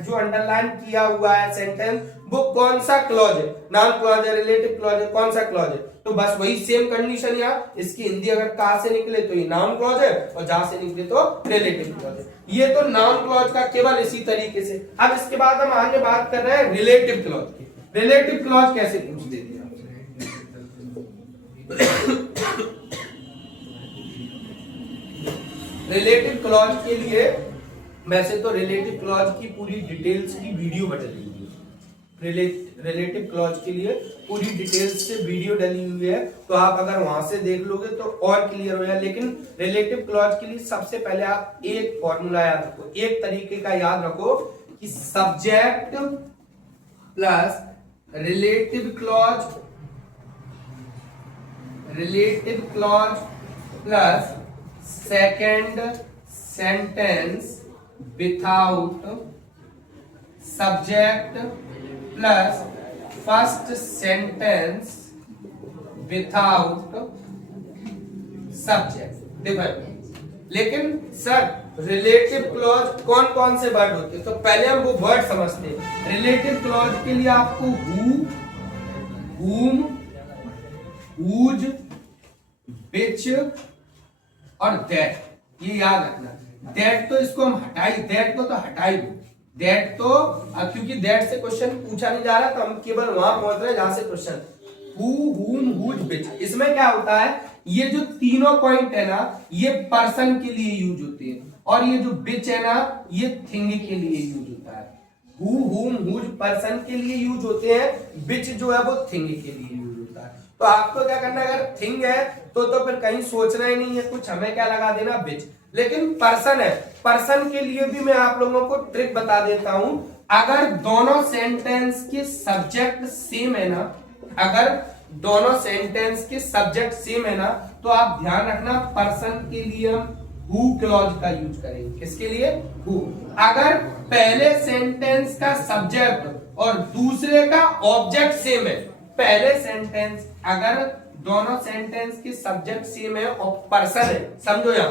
जो अंडरलाइन किया हुआ है सेंटेंस वो कौन सा क्लॉज है? नाउन क्लॉज है, रिलेटिव क्लॉज है, कौन सा क्लॉज है? तो बस वही सेम कंडीशन यहाँ, इसकी हिंदी अगर का से निकले तो ये नाउन क्लॉज है और जा से निकले तो रिलेटिव क्लॉज है। ये तो नाउन क्लॉज का केवल इसी तरीके से। अब इसके बाद हम आगे बात कर रहे हैं रिलेटिव क्लॉज की। रिलेटिव क्लॉज कैसे पूछ देते हैं? रिलेटिव क्लॉज के लिए वैसे तो रिलेटिव क्लॉज की पूरी डिटेल्स की वीडियो डली हुई है। रिलेटिव क्लॉज के लिए पूरी डिटेल्स से वीडियो डली हुई है, तो आप अगर वहां से देख लोगे तो और क्लियर हो जाए। लेकिन रिलेटिव क्लॉज के लिए सबसे पहले आप एक फॉर्मूला याद रखो, एक तरीके का याद रखो कि subject plus relative clause plus second sentence without subject plus first sentence without subject. देखो, लेकिन सर रिलेटिव क्लॉज कौन कौन से वर्ड होते हैं? तो पहले हम वो वर्ड समझते हैं। रिलेटिव क्लॉज के लिए आपको हु, whom, whose, which और दैट, ये याद रखना। दैट तो इसको हम दैट को तो हटाई दो, दैट तो क्योंकि दैट से क्वेश्चन पूछा नहीं जा रहा, तो हम केवल वहां पहुंच रहे हैं जहां से question who, whom, whose, which। इसमें क्या होता है, ये जो तीनों पॉइंट है ना, ये पर्सन के लिए यूज होते हैं, और ये जो which है ना, ये थिंग के लिए यूज होता है। हु, whom, whose पर्सन के लिए यूज होते हैं, which जो है वो थिंग के लिए यूज होता है। तो आपको क्या करना है, अगर थिंग है तो फिर कहीं सोचना ही नहीं है कुछ, हमें क्या लगा देना, which। लेकिन पर्सन है, पर्सन के लिए भी मैं आप लोगों को ट्रिक बता देता हूं। अगर दोनों सेंटेंस के सब्जेक्ट सेम है ना, अगर दोनों सेंटेंस के सब्जेक्ट सेम है ना, तो आप ध्यान रखना पर्सन के लिए हम हु क्लॉज का यूज करेंगे। किसके लिए? हु। अगर पहले सेंटेंस का सब्जेक्ट और दूसरे का ऑब्जेक्ट सेम है, पहले सेंटेंस अगर दोनों सेंटेंस के सब्जेक्ट सेम है और पर्सन है, समझो यहां,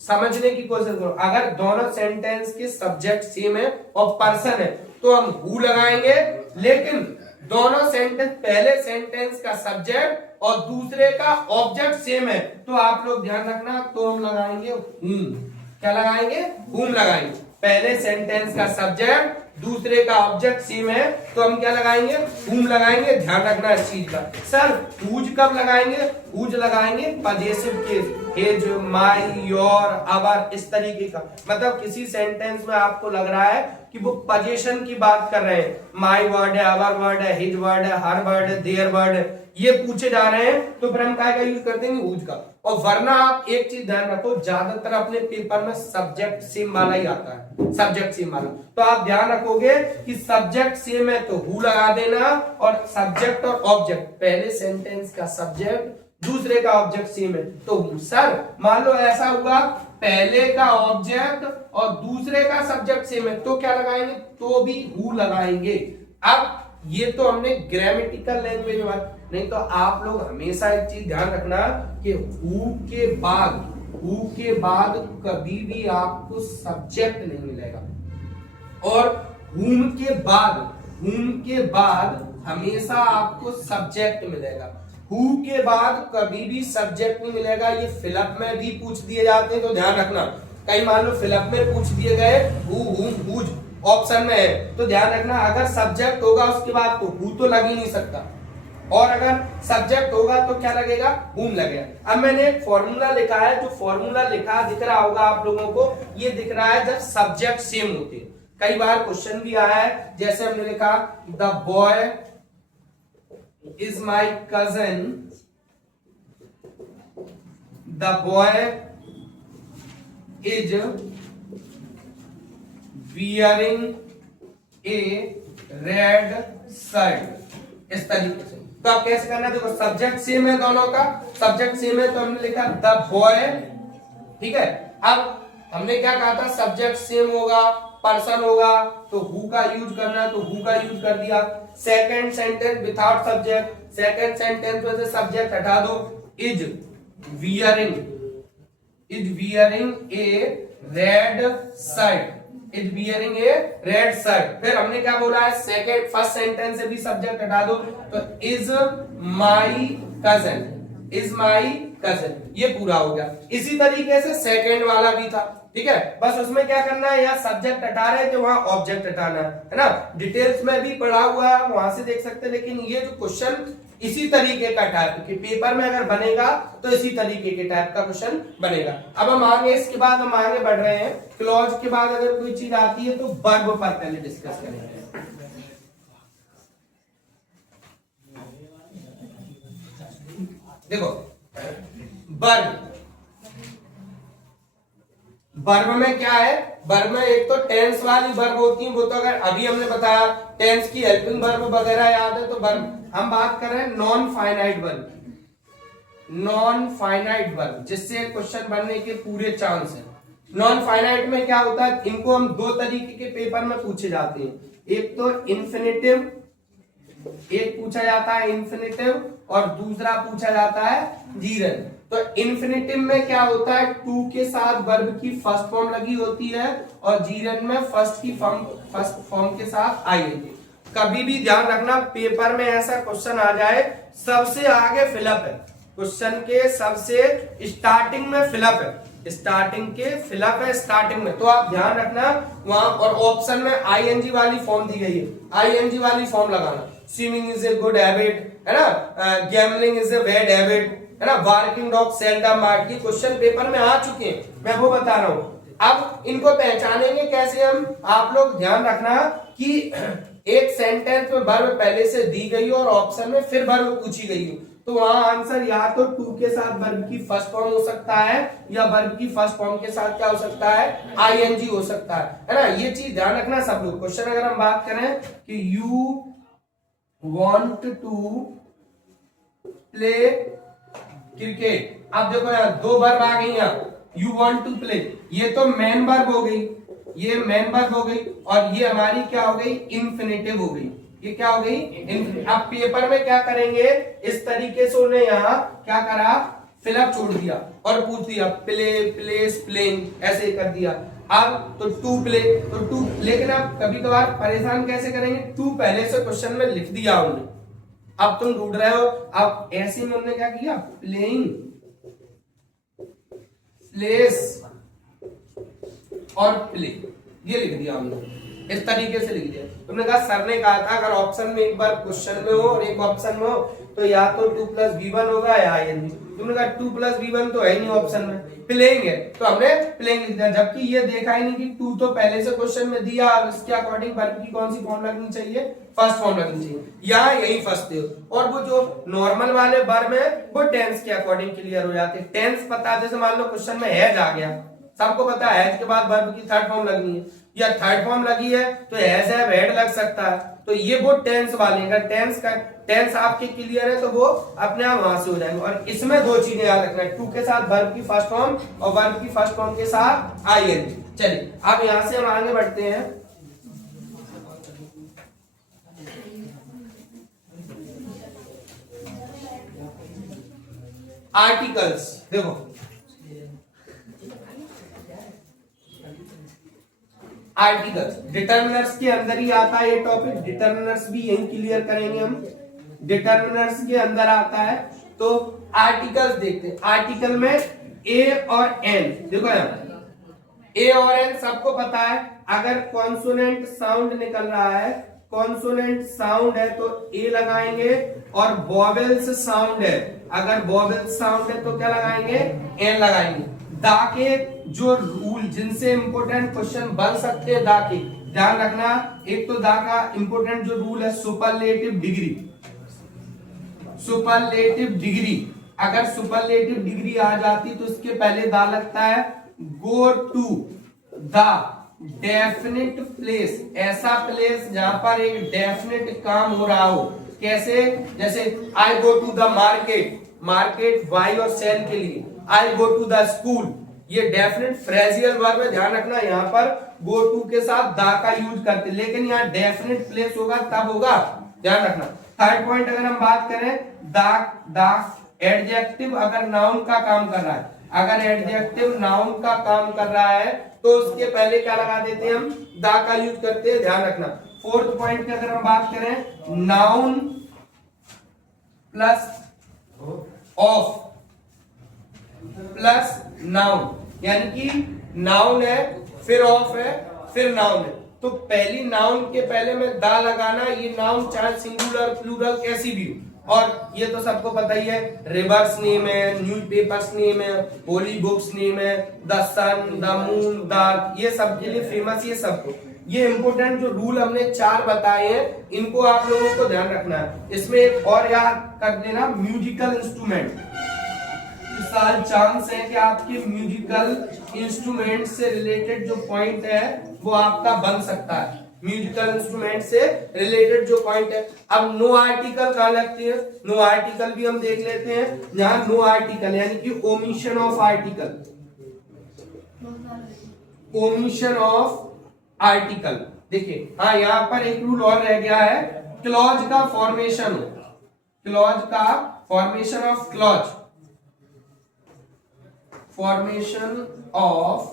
समझने की कोशिश करो। अगर दोनों सेंटेंस के सब्जेक्ट सेम है और पर्सन है तो हम हु लगाएंगे, लेकिन दोनों सेंटेंस, पहले सेंटेंस का सब्जेक्ट और दूसरे का ऑब्जेक्ट सेम है तो आप लोग ध्यान रखना, तो हम लगाएंगे हुम। क्या लगाएंगे? हुम लगाएंगे। पहले सेंटेंस का सब्जेक्ट दूसरे का ऑब्जेक्ट सेम है तो हम क्या लगाएंगे? हुम लगाएंगे। ध्यान रखना इस चीज का। सर हुज कब लगाएंगे? हुज लगाएंगे possessive case, his, my, your, our, इस तरीके का। मतलब किसी सेंटेंस में आपको लग रहा है कि वो पोजीशन की बात कर रहे हैं, माय वर्ड है, अवर वर्ड है, हिज वर्ड है, हर वर्ड है, देयर वर्ड है, ये पूछे जा रहे हैं, तो फिर हम क्या यूज करते हैं? हुज का। और वरना आप एक चीज ध्यान रखो, ज्यादातर अपने पेपर में सब्जेक्ट सेम वाला ही आता है, सब्जेक्ट सेम वाला। तो आप ध्यान रखोगे कि सब्जेक्ट सेम है तो हु लगा देना, और सब्जेक्ट और ऑब्जेक्ट, पहले सेंटेंस का सब्जेक्ट दूसरे का ऑब्जेक्ट सेम है तो हु। सर मान लो ऐसा हुआ पहले का ऑब्जेक्ट और दूसरे का सब्जेक्ट सेम है तो क्या लगाएंगे? तो भी हु लगाएंगे। अब ये तो हमने ग्रामेटिकल लैंग्वेज में बात, नहीं तो आप लोग हमेशा एक चीज ध्यान रखना कि हु के बाद कभी भी आपको सब्जेक्ट नहीं मिलेगा। और whom के बाद हमेशा आपको सब्जेक्ट मिलेगा। हु के बाद कभी भी सब्जेक्ट नहीं मिलेगा। ये फिलअप में भी पूछ दिए जाते हैं, तो ध्यान रखना। कई मान लो फिलअप में पूछ दिए गए हु, हुम, हुज ऑप्शन में है, तो ध्यान रखना अगर सब्जेक्ट होगा उसके बाद तो हु तो लग ही नहीं सकता, और अगर सब्जेक्ट होगा तो क्या लगेगा, हुम लगेगा। अब मैंने एक फॉर्मूला लिखा है, जो फॉर्मूला लिखा दिख रहा होगा आप लोगों को, ये दिख रहा है जब सब्जेक्ट सेम होते हैं। कई बार क्वेश्चन भी आया है, जैसे हमने लिखा the boy is my cousin, the boy is wearing A red shirt, इस तरीके से। तो आप कैसे करना है, देखो सब्जेक्ट सेम है दोनों का, सब्जेक्ट सेम है तो हमने लिखा द बॉय, ठीक है। अब हमने क्या कहा था, सब्जेक्ट सेम होगा, पर्सन होगा तो हु का यूज करना है, तो हु का यूज कर दिया। Second sentence without subject, second sentence में से सब्जेक्ट हटा दो, is wearing A red shirt, is wearing A red shirt. फिर हमने क्या बोला है, सेकंड फर्स्ट सेंटेंस से भी सब्जेक्ट हटा दो, तो is my cousin, is my cousin, ये पूरा हो गया। इसी तरीके से सेकंड वाला भी था, ठीक है। बस उसमें क्या करना है, यहाँ सब्जेक्ट हटा रहे थे वहां ऑब्जेक्ट हटाना है ना। डिटेल्स में भी पढ़ा हुआ है, वहां से देख सकते हैं। लेकिन ये जो क्वेश्चन इसी तरीके का टाइप कि पेपर में अगर बनेगा तो इसी तरीके के टाइप का क्वेश्चन बनेगा। अब हम आगे, इसके बाद हम आगे बढ़ रहे हैं। क्लॉज के बाद अगर कोई चीज आती है तो वर्ब पर पहले डिस्कस करेंगे। देखो वर्ब में क्या है, वर्ब में एक तो टेंस वाली वर्ब होती है, वो तो अगर अभी हमने बताया टेंस की हेल्पिंग वर्ब वगैरह याद है तो वर्ब। हम बात कर रहे हैं non finite verb, non finite verb जिससे क्वेश्चन बनने के पूरे चांस है। नॉन फाइनाइट में क्या होता है, इनको हम दो तरीके के पेपर में पूछे जाते हैं, एक तो इन्फिनेटिव, एक पूछा जाता है इन्फिनेटिव और दूसरा पूछा जाता है जीरन। तो इन्फिनेटिव में क्या होता है, टू के साथ वर्ब की फर्स्ट फॉर्म लगी होती है और जीरन में फर्स्ट फॉर्म के साथ आईएनजी। कभी भी ध्यान रखना पेपर में ऐसा क्वेश्चन आ जाए सबसे आगे फिलअप है, क्वेश्चन के सबसे स्टार्टिंग में फिलअप है, स्टार्टिंग के फिलअप है स्टार्टिंग में, तो आप ध्यान रखना वहां। और ऑप्शन में आईएनजी वाली फॉर्म दी गई है, आईएनजी वाली फॉर्म लगाना। Swimming is a good habit, है ना, gambling is a bad habit, है ना, वर्किंग डॉग सेल्डम मार्ट, ये क्वेश्चन पेपर में आ चुके हैं, मैं वो बता रहा हूं। अब इनको पहचानेंगे कैसे हम, आप लोग ध्यान रखना कि एक सेंटेंस में वर्ब पहले से दी गई हो और ऑप्शन में फिर वर्ब पूछी गई हो, तो वहां आंसर या तो टू के साथ वर्ब की फर्स्ट फॉर्म हो सकता है या वर्ब की फर्स्ट फॉर्म के साथ क्या हो सकता है, आईएनजी हो सकता है ना। ये चीज ध्यान रखना सब लोग। क्वेश्चन अगर हम बात करें कि you want to play cricket, अब देखो यार दो वर्ब आ गई यहाँ, यू वांट टू प्ले, ये तो मेन वर्ब हो गई, ये मेन वर्ब हो गई, और ये हमारी क्या हो गई, इन्फिनेटिव हो गई। ये क्या हो गई, अब पेपर में क्या करेंगे, इस तरीके से उन्हें यहाँ क्या करा, फिलअप छोड़ दिया और पूछ दिया प्ले, प्लेस, प्लेइंग, ऐसे कर दिया। अब तो टू प्ले, तो टू, लेकिन अब कभी कभार परेशान कैसे करेंगे, टू पहले से क्वेश्चन में लिख दिया उन्होंने, अब तुम ढूंढ रहे हो, अब ऐसे में उन्होंने क्या किया, प्लेइंग, प्लेस और प्ले, ये लिख दिया हमने, इस तरीके से लिख दिया। तुमने कहा सर ने कहा था अगर ऑप्शन में एक बार क्वेश्चन में हो और एक ऑप्शन में हो तो या तो 2+V1 होगा या आईएनजी। तुमने कहा 2+V1 तो है नहीं ऑप्शन में, प्लेइंग है, तो हमने प्लेइंग लिख दिया, जबकि ये देखा ही नहीं कि टू तो पहले से क्वेश्चन में दिया, इसके अकॉर्डिंग वर्ब की कौन सी फॉर्म लगनी चाहिए, फर्स्ट फॉर्म लगनी चाहिए, यहाँ यही फंसते हो। और वो जो नॉर्मल वाले वर्ब है वो टेंस के अकॉर्डिंग क्लियर हो जाते हैं। टेंस पता, जैसे मान लो क्वेश्चन में हैज आ गया, सबको पता है हैज के बाद वर्ब की थर्ड फॉर्म लगनी है, या थर्ड फॉर्म लगी है तो हैज हैव हैड लग सकता है, तो ये वो टेंस वाले, अगर टेंस आपके क्लियर है तो वो अपने आप वहां से हो जाएंगे। और इसमें दो चीजें याद रखना है, टू के साथ वर्ब की फर्स्ट फॉर्म और वर्ब की फर्स्ट फॉर्म के साथ आईएनजी। चलिए अब यहां से हम आगे बढ़ते हैं। आर्टिकल्स, देखो आर्टिकल्स, डिटरमिनर्स के अंदर ही आता है ये टॉपिक, डिटरमिनर्स भी यही क्लियर करेंगे हम, डिटरमिनर्स के अंदर आता है। तो आर्टिकल्स देखते हैं, आर्टिकल में ए और एन, देखो यहाँ ए और एन सबको पता है, अगर कॉन्सोनेंट साउंड निकल रहा है, कॉन्सोनेंट साउंड है तो ए लगाएंगे, और वॉवेल्स साउंड है, अगर वॉवेल्स साउंड है तो क्या लगाएंगे, एन लगाएंगे। दा के जो रूल जिनसे इंपोर्टेंट क्वेश्चन बन सकते हैं, दा के ध्यान रखना, एक तो दा का इंपोर्टेंट जो रूल है सुपरलेटिव डिग्री, सुपरलेटिव डिग्री, अगर सुपरलेटिव डिग्री आ जाती तो इसके पहले दा लगता है, go to the definite place, ऐसा प्लेस जहां पर एक डेफिनेट काम हो रहा हो, कैसे, जैसे I go to the market, market वाई और सेल के लिए, I go to the school, ये डेफिनेट फ्रेजियल वर्ब है, ध्यान रखना यहाँ पर गो टू के साथ दा का यूज करते, लेकिन यहाँ डेफिनेट प्लेस होगा तब होगा, ध्यान रखना। थर्ड पॉइंट अगर हम बात करें, दा एडजेक्टिव अगर नाउन का काम कर रहा है, अगर एडजेक्टिव नाउन का काम कर रहा है तो उसके पहले क्या लगा देते हैं हम, दा का यूज करते हैं, ध्यान रखना। फोर्थ पॉइंट की अगर हम बात करें, noun plus of plus noun, यानी कि नाउन है फिर ऑफ है फिर नाउन है, तो पहली नाउन के पहले में दा लगाना, ये नाउन चाहे सिंगुलर प्लूरल कैसी भी हो, और ये तो सबको पता ही है, रिवर्स नेम है, न्यूज़पेपर्स नेम है, होली बुक्स नेम है, the sun, the moon, the, ये सब के लिए फेमस, ये सबको, ये इंपोर्टेंट जो रूल हमने 4 बताए हैं, इनको आप लोगों को ध्यान रखना है। इसमें एक और याद कर देना, म्यूजिकल इंस्ट्रूमेंट, इस साल चांस है कि आपके म्यूजिकल इंस्ट्रूमेंट से रिलेटेड जो पॉइंट है वो आपका बन सकता है, म्यूजिकल इंस्ट्रूमेंट से रिलेटेड जो पॉइंट है। अब नो आर्टिकल कहां लगती है, नो आर्टिकल भी हम देख लेते हैं, जहां नो आर्टिकल यानी कि omission of article, omission of article, देखिए हाँ यहाँ पर एक रूल और रह गया है, क्लॉज का फॉर्मेशन हो, क्लॉज का formation of clause, formation of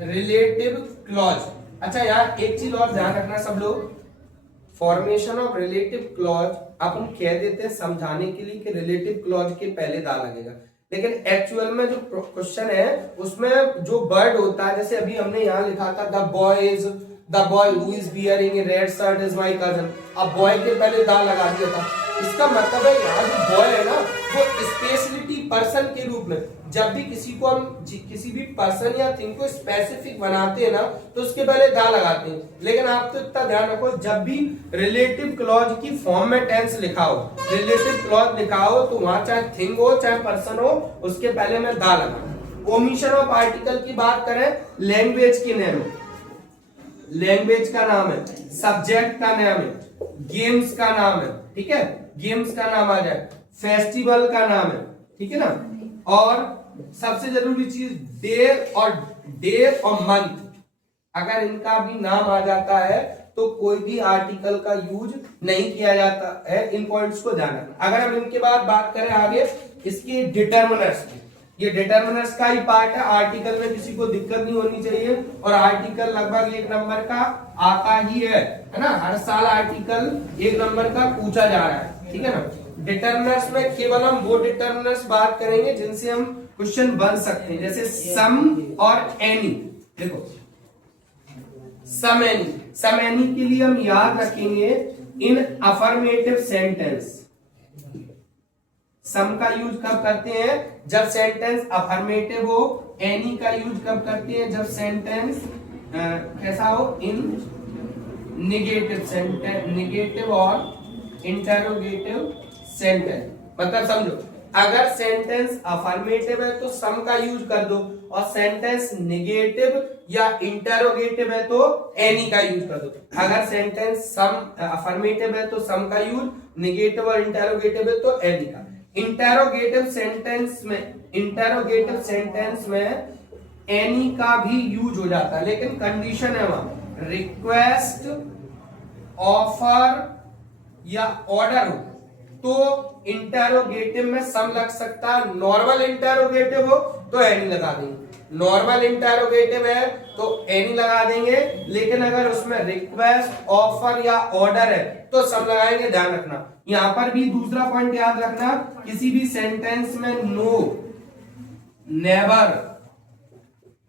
relative clause. अच्छा यार एक चीज और ध्यान रखना सब लोग, फॉर्मेशन ऑफ रिलेटिव क्लॉज अपन कह देते हैं समझाने के लिए कि रिलेटिव क्लॉज के पहले दा लगेगा, लेकिन एक्चुअल में जो क्वेश्चन है उसमें जो वर्ड होता है, जैसे अभी हमने यहाँ लिखा था the boy who is wearing A red shirt is my cousin, अब बॉय के पहले दा लगा दिया था, इसका मतलब है यहाँ जो बॉय है ना वो स्पेशलिटी पर्सन के रूप में, जब भी किसी को हम किसी भी पर्सन या थिंग को स्पेसिफिक बनाते हैं ना तो उसके पहले दा लगाते हैं, लेकिन आप तो इतना ध्यान रखो जब भी रिलेटिव क्लॉज की फॉर्म में टेंस लिखा हो, रिलेटिव क्लॉज लिखा हो तो वहां चाहे थिंग हो चाहे पर्सन हो उसके पहले में दा लगा। ओमिशन ऑफ आर्टिकल की बात करें, लैंग्वेज के नेम है, लैंग्वेज का नाम है, सब्जेक्ट का नाम है, गेम्स का नाम है, ठीक है, गेम्स का नाम आ जाए, फेस्टिवल का नाम है, ठीक है ना, और सबसे जरूरी चीज डे और मंथ, अगर इनका भी नाम आ जाता है तो कोई भी आर्टिकल का यूज नहीं किया जाता है, इन पॉइंट्स को ध्यान रखना। अगर हम इनके बाद बात करें आगे इसकी डिटर्मिनर्स की, ये डिटर्मिनर्स का ही पार्ट है, आर्टिकल में किसी को दिक्कत नहीं होनी चाहिए, और आर्टिकल लगभग 1 नंबर का आता ही है ना, हर साल आर्टिकल 1 नंबर का पूछा जा रहा है, ठीक है ना। डिटर्मिनर्स में केवल हम वो डिटर्मिनर्स बात करेंगे जिनसे हम क्वेश्चन बन सकते हैं, जैसे सम और एनी, देखो सम एनी के लिए हम याद रखेंगे इन अफर्मेटिव सेंटेंस, सम का यूज कब करते हैं जब सेंटेंस अफर्मेटिव हो, एनी का यूज कब करते हैं जब सेंटेंस कैसा हो, इन निगेटिव सेंटेंस, निगेटिव और इंटरोगेटिव सेंटेंस, मतलब समझो अगर सेंटेंस अफर्मेटिव है तो सम का यूज कर दो, और सेंटेंस निगेटिव या इंटरोगेटिव है तो एनी का यूज कर दो। अगर सेंटेंस सम अफर्मेटिव है तो सम का यूज, निगेटिव और इंटरोगेटिव है तो एनी का। इंटरोगेटिव सेंटेंस में एनी का भी यूज हो जाता है, लेकिन कंडीशन है वहां रिक्वेस्ट, ऑफर या ऑर्डर हो तो इंटरोगेटिव में सम लग सकता है, नॉर्मल इंटरोगेटिव हो तो एनी लगा देंगे। नॉर्मल इंटरोगेटिव है तो एनी लगा देंगे, लेकिन अगर उसमें रिक्वेस्ट, ऑफर या ऑर्डर है तो सब लगाएंगे, ध्यान रखना। यहां पर भी दूसरा पॉइंट याद रखना, किसी भी सेंटेंस में नो, नेवर,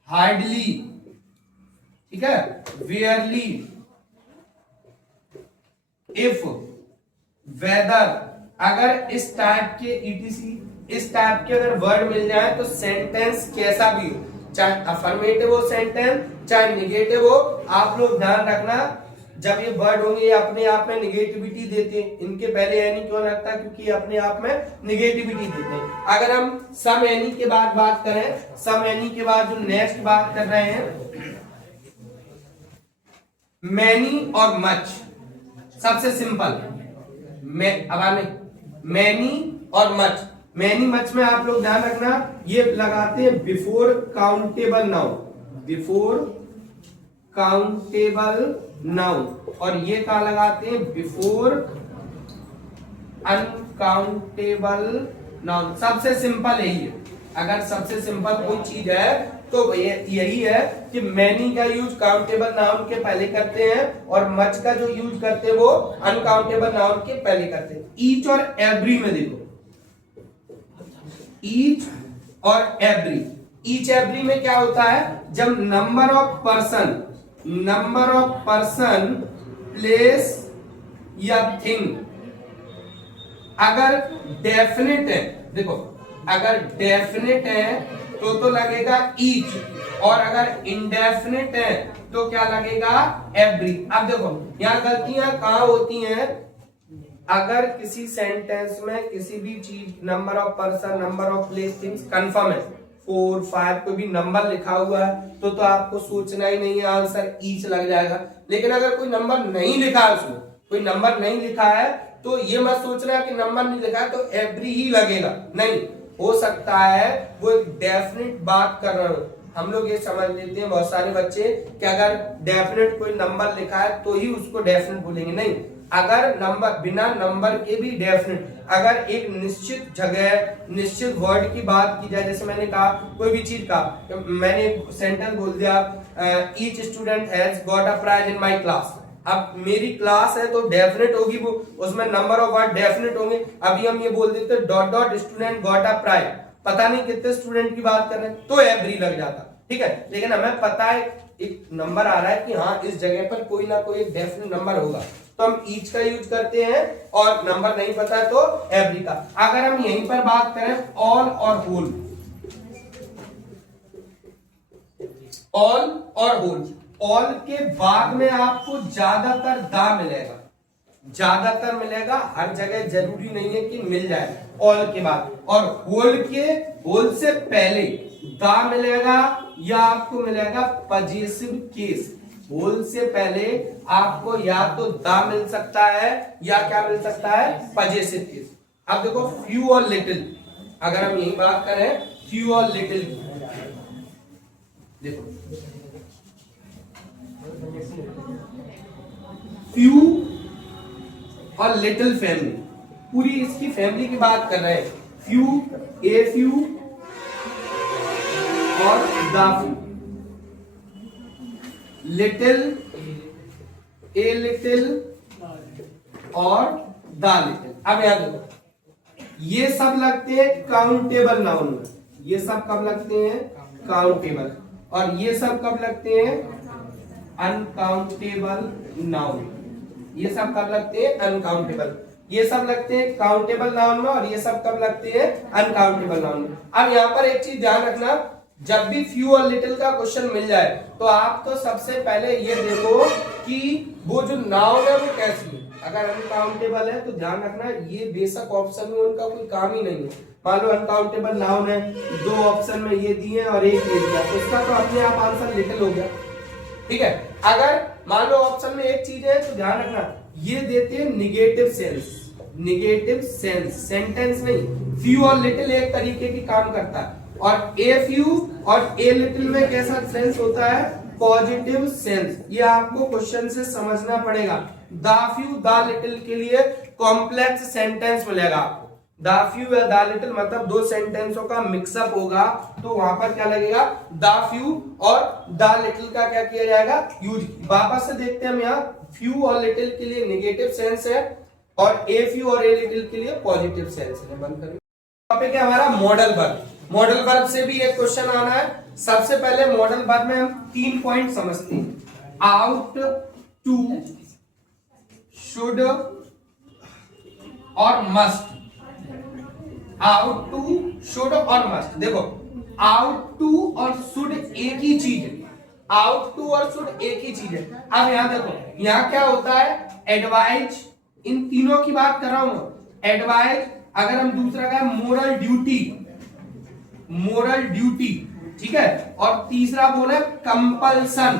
हार्डली, ठीक है, वेयरली, इफ, वेदर, अगर इस टाइप के ETC, इस टाइप के अगर वर्ड मिल जाए तो सेंटेंस कैसा भी हो, चाहे अफर्मेटिव हो सेंटेंस, चाहे निगेटिव हो, आप लोग ध्यान रखना जब ये वर्ड होंगे ये अपने आप में निगेटिविटी देते हैं। इनके पहले एनी क्यों लगता, क्योंकि ये अपने आप में निगेटिविटी देते हैं। अगर हम सम एनी के बाद बात करें, सम एनी के बाद जो नेक्स्ट बात कर रहे हैं, मैनी और मच, सबसे सिंपल, मैनी और मच। मैनी मच में आप लोग ध्यान रखना ये लगाते हैं before countable noun, before countable noun, और ये क्या लगाते हैं बिफोर अनकाउंटेबल नाउन। सबसे सिंपल यही है, अगर सबसे सिंपल कोई चीज है तो यही है कि मैनी का यूज काउंटेबल नाउन के पहले करते हैं और मच का जो यूज करते हैं वो अनकाउंटेबल नाउन के पहले करते हैं। ईच और एवरी में देखो, ईच और एवरी, ईच एवरी में क्या होता है, जब नंबर ऑफ पर्सन प्लेस या थिंग अगर डेफिनेट है, देखो अगर डेफिनेट है तो लगेगा ईच, और अगर इंडेफिनेट है तो क्या लगेगा एवरी। अब देखो यहां गलतियां कहां होती हैं, अगर किसी सेंटेंस में किसी भी चीज, number of person, number of place, things confirm है, 4, 5 कोई भी नंबर लिखा हुआ है तो आपको सोचना ही नहीं है, आंसर ईच लग जाएगा। लेकिन अगर कोई नंबर नहीं लिखा है, उसमें कोई नंबर नहीं लिखा है तो ये मत सोचना कि नंबर नहीं लिखा है तो एवरी ही लगेगा, नहीं, हो सकता है वो एक डेफिनेट बात कर रहे हो। हम लोग ये समझ लेते हैं बहुत सारे बच्चे कि अगर डेफिनेट कोई नंबर लिखा है तो ही उसको डेफिनेट बोलेंगे, नहीं, अगर नंबर बिना नंबर के भी डेफिनेट, अगर एक निश्चित जगह निश्चित वर्ड की बात की जाए, जैसे मैंने कहा कोई भी चीज का, मैंने सेंटेंस बोल दिया each student has got a prize in my class. अब मेरी क्लास है तो डेफिनेट होगी वो, उसमें नंबर ऑफ वर्ड डेफिनेट होंगे। अभी हम ये बोल देते dot dot student got a prize, पता नहीं कितने स्टूडेंट की बात कर रहे हैं तो एवरी लग जाता, ठीक है। लेकिन हमें पता है एक नंबर आ रहा है कि हाँ इस जगह पर कोई ना कोई एक डेफिनेट नंबर होगा तो हम ईच का यूज करते हैं, और नंबर नहीं पता है तो एवरी का। अगर हम यहीं पर बात करें ऑल और होल, ऑल और होल, ऑल के बाद में आपको ज्यादातर दा मिलेगा, ज्यादातर मिलेगा, हर जगह जरूरी नहीं है कि मिल जाए ऑल के बाद, और होल से पहले दा मिलेगा या आपको मिलेगा पजेसिव केस। होल से पहले आपको या तो दा मिल सकता है या क्या मिल सकता है, पजेसिव केस। अब देखो फ्यू और लिटिल, अगर हम यही बात करें फ्यू और लिटिल की, देखो फ्यू और लिटिल फैमिली, पूरी इसकी फैमिली की बात कर रहे हैं, फ्यू, ए फ्यू और the few, little, a little और द लिटिल। अब याद रखो ये सब लगते हैं काउंटेबल नाउन में, ये सब कब लगते हैं, काउंटेबल, और ये सब कब लगते हैं, अनकाउंटेबल नाउन। ये सब कब लगते हैं, अनकाउंटेबल, ये सब लगते हैं काउंटेबल नाउन में, और ये सब कब लगते हैं, अनकाउंटेबल नाउन में। अब यहाँ पर एक चीज ध्यान रखना, जब भी फ्यू और लिटिल का क्वेश्चन मिल जाए तो आप तो सबसे पहले ये देखो कि वो जो नाउन है वो कैसी है। अगर अनकाउंटेबल है तो ध्यान रखना ये बेशक ऑप्शन में उनका कोई काम ही नहीं है। मान लो अनकाउंटेबल नाउन है, 2 ऑप्शन में ये दिए और एक ये दिया, तो इसका तो अपने आप आंसर लिटिल हो गया, ठीक है। अगर मान लो ऑप्शन में एक चीज है तो ध्यान रखना ये देते हैं negative sense, negative sense, sentence नहीं। फ्यू और लिटिल एक तरीके की काम करता है, और ए फ्यू और ए लिटिल में कैसा सेंस होता है, पॉजिटिव सेंस। ये आपको क्वेश्चन से समझना पड़ेगा। द फ्यू द लिटिल के लिए कॉम्प्लेक्स सेंटेंस मिलेगा आपको, द फ्यू या द लिटिल मतलब दो सेंटेंसों का मिक्सअप होगा तो वहां पर क्या लगेगा, द फ्यू और द लिटिल का क्या किया जाएगा, यूज। वापस से देखते हैं हम यहाँ, फ्यू और लिटिल के लिए नेगेटिव सेंस है और ए फ्यू और ए लिटिल के लिए पॉजिटिव सेंस है। बंद करिए। टॉपिक है हमारा मॉडल वर्ब। मॉडल वर्ब से भी एक क्वेश्चन आना है। सबसे पहले मॉडल वर्ब में हम 3 पॉइंट समझते हैं। आउट टू, शुड और मस्ट। आउट टू, शुड और मस्ट। देखो आउट टू और शुड एक ही चीज है, आउट टू और शुड एक ही चीज है। अब यहां देखो, यहां क्या होता है, एडवाइज, इन तीनों की बात कर रहा हूं। एडवाइज, अगर हम दूसरा का मोरल ड्यूटी, मोरल ड्यूटी, ठीक है, और तीसरा बोले कंपल्सन।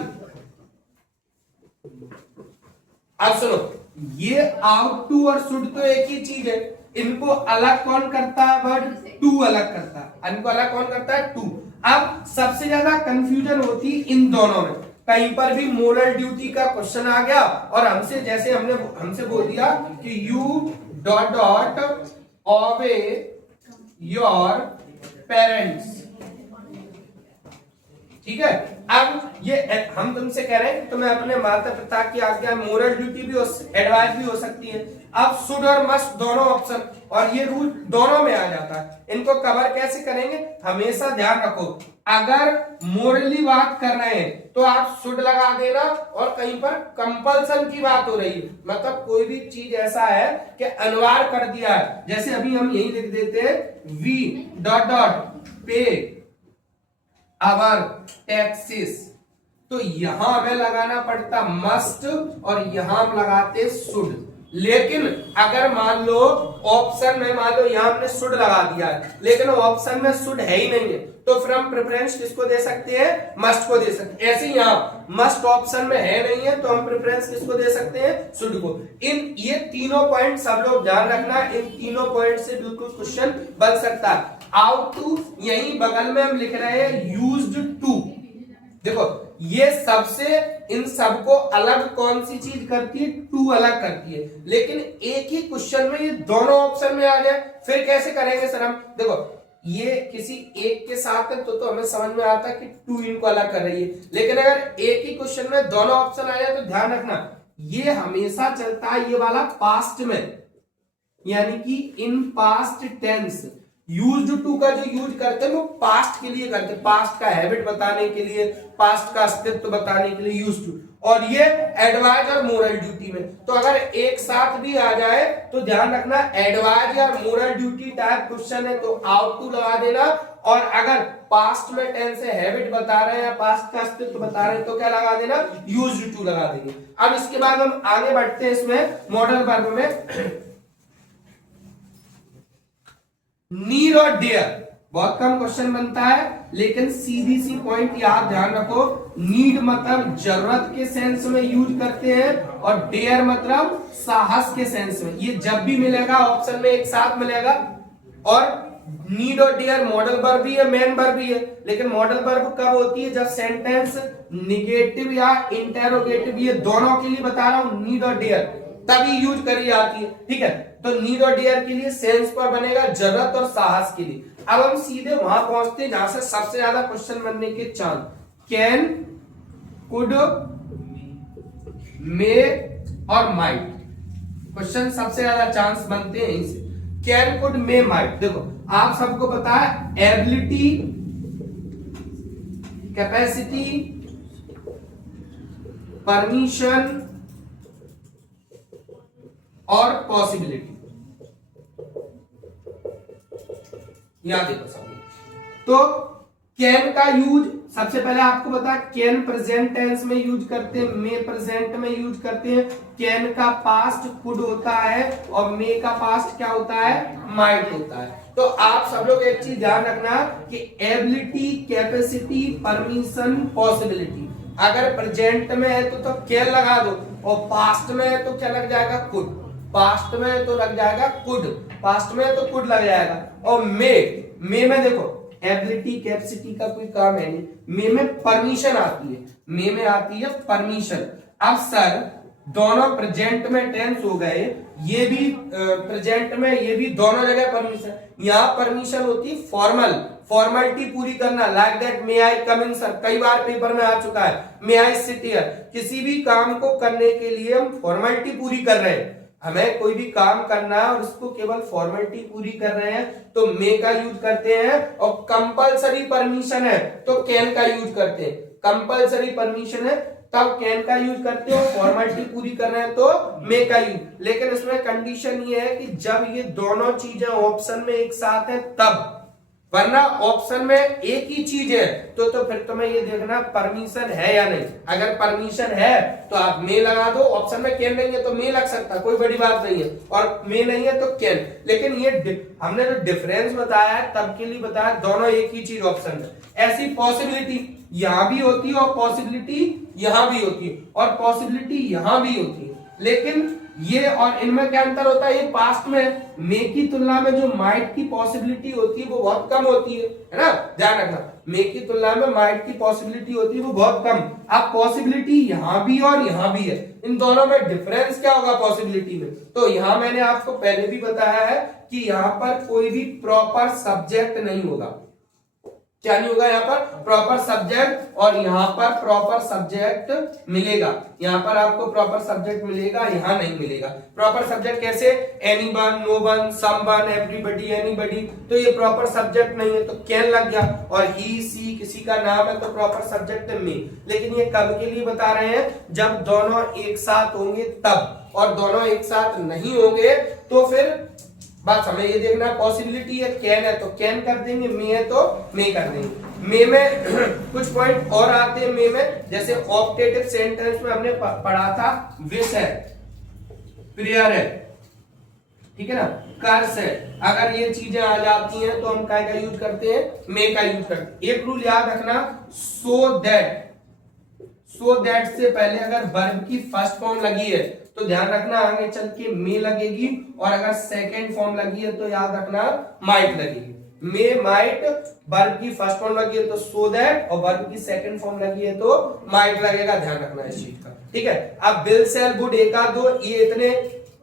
अब सुनो, ये आउट टू और शुड तो एक ही चीज है, इनको अलग कौन करता है, वर्ड टू अलग करता है, इनको अलग कौन करता है, टू। अब सबसे ज्यादा कंफ्यूजन होती इन दोनों में। कहीं पर भी मोरल ड्यूटी का क्वेश्चन आ गया और हमसे, जैसे हमसे बोल दिया कि यू डॉट डॉट ओबे योर पेरेंट्स, ठीक है। अब ये हम तुमसे कह रहे हैं कि तुम्हें अपने माता पिता की आज्ञा, मोरल ड्यूटी भी एडवाइस भी हो सकती है। अब शुड और मस्ट दोनों ऑप्शन, और ये रूल दोनों में आ जाता है। इनको कवर कैसे करेंगे, हमेशा ध्यान रखो, अगर मोरली बात कर रहे हैं तो आप शुड लगा देना, और कहीं पर कंपल्सन की बात हो रही है, मतलब कोई भी चीज ऐसा है कि अनिवार्य कर दिया है, जैसे अभी हम यही लिख देते हैं, वी डॉट डॉट पे आवर टैक्सेस, तो यहां हमें लगाना पड़ता मस्ट और यहां हम लगाते शुड। लेकिन अगर मान लो ऑप्शन में, मान लो यहां हमने शुड लगा दिया है, लेकिन ऑप्शन में शुड है ही नहीं है, तो फिर हम प्रेफरेंस किसको दे सकते हैं, मस्ट को दे सकते हैं। ऐसे ही यहां मस्ट ऑप्शन में है नहीं है, तो हम प्रेफरेंस किसको दे सकते हैं, शुड को। इन ये तीनों पॉइंट सब लोग ध्यान रखना, इन तीनों पॉइंट से बिल्कुल क्वेश्चन बन सकता है। आउट टू, यही बगल में हम लिख रहे हैं यूज्ड टू। देखो ये सबसे, इन सबको अलग कौन सी चीज करती है, टू अलग करती है, लेकिन एक ही क्वेश्चन में ये दोनों ऑप्शन में आ जाए, फिर कैसे करेंगे सर हम। देखो ये किसी एक के साथ है तो हमें समझ में आता है कि टू इनको अलग कर रही है, लेकिन अगर एक ही क्वेश्चन में दोनों ऑप्शन आ जाए तो ध्यान रखना, ये हमेशा चलता है ये वाला पास्ट में, यानी कि in past tense. Used to का जो यूज करते हैं वो पास्ट के लिए करते हैं, पास्ट का हैबिट बताने के लिए, पास्ट का अस्तित्व बताने के लिए यूज्ड टू। और ये एडवाइज और मोरल ड्यूटी में, तो अगर एक साथ भी आ जाए तो ध्यान रखना, एडवाइज या मोरल ड्यूटी टाइप क्वेश्चन है तो आउट टू लगा देना, और अगर पास्ट में टेंस से हैबिट बता रहे हैं या पास्ट का अस्तित्व बता रहे हैं तो क्या लगा देना, यूज्ड टू लगा देंगे। अब इसके बाद हम आगे बढ़ते हैं इसमें मॉडल वर्ब में। नीड और डेयर बहुत कम क्वेश्चन बनता है, लेकिन सीधी सी पॉइंट याद ध्यान रखो, नीड मतलब जरूरत के सेंस में यूज करते हैं, और डेयर मतलब साहस के सेंस में। ये जब भी मिलेगा ऑप्शन में एक साथ मिलेगा। और नीड और डेयर मॉडल वर्ब भी है, मेन वर्ब भी है, लेकिन मॉडल वर्ब कब होती है, जब सेंटेंस निगेटिव या इंटेरोगेटिव, ये दोनों के लिए बता रहा हूं, नीड और डेयर तभी यूज करी जाती है, ठीक है। तो नीड और डेयर के लिए सेंस पर बनेगा जरूरत और साहस के लिए। अब हम सीधे वहां पहुंचते हैं जहां से सबसे ज्यादा क्वेश्चन बनने के चांस, कैन, कुड, मे और माइट। क्वेश्चन सबसे ज्यादा चांस बनते हैं इनसे, कैन, कुड, मे, माइट। देखो आप सबको पता है एबिलिटी, कैपेसिटी, परमिशन और पॉसिबिलिटी, याद देखो सब। तो कैन का यूज सबसे पहले आपको पता, कैन प्रेजेंट टेंस में यूज करते हैं, मे प्रेजेंट में यूज करते हैं, कैन का पास्ट कुड होता है और मे का पास्ट क्या होता है, माइट होता है। तो आप सब लोग एक चीज ध्यान रखना कि एबिलिटी, कैपेसिटी, परमिशन, पॉसिबिलिटी, अगर प्रेजेंट में है तो कैन लगा दो, और पास्ट में है तो क्या लग जाएगा, कुड। पास्ट में तो लग जाएगा कुड, पास्ट में तो कुड लग जाएगा। और मे में देखो एबिलिटी, कैपेसिटी का कोई काम है नहीं, मे में परमिशन आती है, मे में आती है परमिशन। अब सर दोनों प्रेजेंट में टेंस हो गए, ये भी प्रेजेंट में, ये भी दोनों जगह परमिशन। यहाँ परमिशन होती फॉर्मल, फॉर्मेलिटी पूरी करना, like that may I come in sir, कई बार पेपर में आ चुका है, मे आई सिट हियर। किसी भी काम को करने के लिए हम फॉर्मेलिटी पूरी कर रहे हैं, हमें कोई भी काम करना है और उसको केवल फॉर्मेलिटी पूरी कर रहे हैं तो मे का यूज करते हैं, और कंपलसरी परमिशन है तो कैन का यूज करते हैं। कंपलसरी परमिशन है तब कैन का यूज करते हो, फॉर्मेलिटी पूरी कर रहे हैं तो मे का यूज। लेकिन इसमें कंडीशन ये है कि जब ये दोनों चीजें ऑप्शन में एक साथ हैं तब, वरना ऑप्शन में एक ही चीज है तो फिर तुम्हें ये देखना परमिशन है या नहीं। अगर परमिशन है तो आप मे लगा दो, ऑप्शन में कैन नहीं है तो मे लग सकता, कोई बड़ी बात नहीं है, और मे नहीं है तो कैन। लेकिन ये हमने जो डिफरेंस बताया है तब के लिए बताया, दोनों एक ही चीज ऑप्शन में। ऐसी पॉसिबिलिटी यहां भी होती है और पॉसिबिलिटी यहां भी होती है और पॉसिबिलिटी यहां भी होती है, लेकिन ये और इनमें क्या अंतर होता है, ये पास्ट में मे की तुलना में जो माइट की पॉसिबिलिटी होती है वो बहुत कम होती है ना, ध्यान रखना। मे की तुलना में माइट की पॉसिबिलिटी होती है वो बहुत कम। अब पॉसिबिलिटी यहां भी और यहां भी है, इन दोनों में डिफरेंस क्या होगा पॉसिबिलिटी में, तो यहां मैंने आपको पहले भी बताया है कि यहां पर कोई भी प्रॉपर सब्जेक्ट नहीं होगा। क्या नहीं होगा, यहाँ पर प्रॉपर सब्जेक्ट, और यहाँ पर प्रॉपर सब्जेक्ट मिलेगा। यहाँ पर आपको प्रॉपर सब्जेक्ट मिलेगा, यहाँ नहीं मिलेगा। प्रॉपर सब्जेक्ट कैसे, anyone, known, someone, everybody, anybody, तो ये प्रॉपर सब्जेक्ट नहीं है तो कैन लग गया। और ही, सी किसी का नाम है तो प्रॉपर सब्जेक्ट है मे। लेकिन ये कब के लिए बता रहे हैं, जब दोनों एक साथ होंगे तब, और दोनों एक साथ नहीं होंगे तो फिर बात हमें ये देखना, पॉसिबिलिटी है कैन है तो कैन कर देंगे, मे है तो मे कर देंगे। मे में कुछ पॉइंट और आते हैं मे में, जैसे ऑप्टेटिव सेंटेंस में हमने पढ़ा था विश है, प्रेयर है, ठीक है ना, कर्स है। अगर ये चीजें आ जाती हैं तो हम क्या का यूज करते हैं, मे का यूज करते हैं। एक रूल याद रखना, सो दैट, सो दैट से पहले अगर वर्ब की फर्स्ट फॉर्म लगी है तो ध्यान रखना आगे चल के मे लगेगी, और अगर सेकेंड फॉर्म लगी है तो याद रखना माइट लगेगी। मे, माइट, वर्ब की फर्स्ट फॉर्म लगी है तो सो दैट, और वर्ब की सेकेंड फॉर्म लगी है तो माइट लगेगा, ध्यान रखना इस चीज का, ठीक है। अब विल, शैल, वुड, एक आध दो ये इतने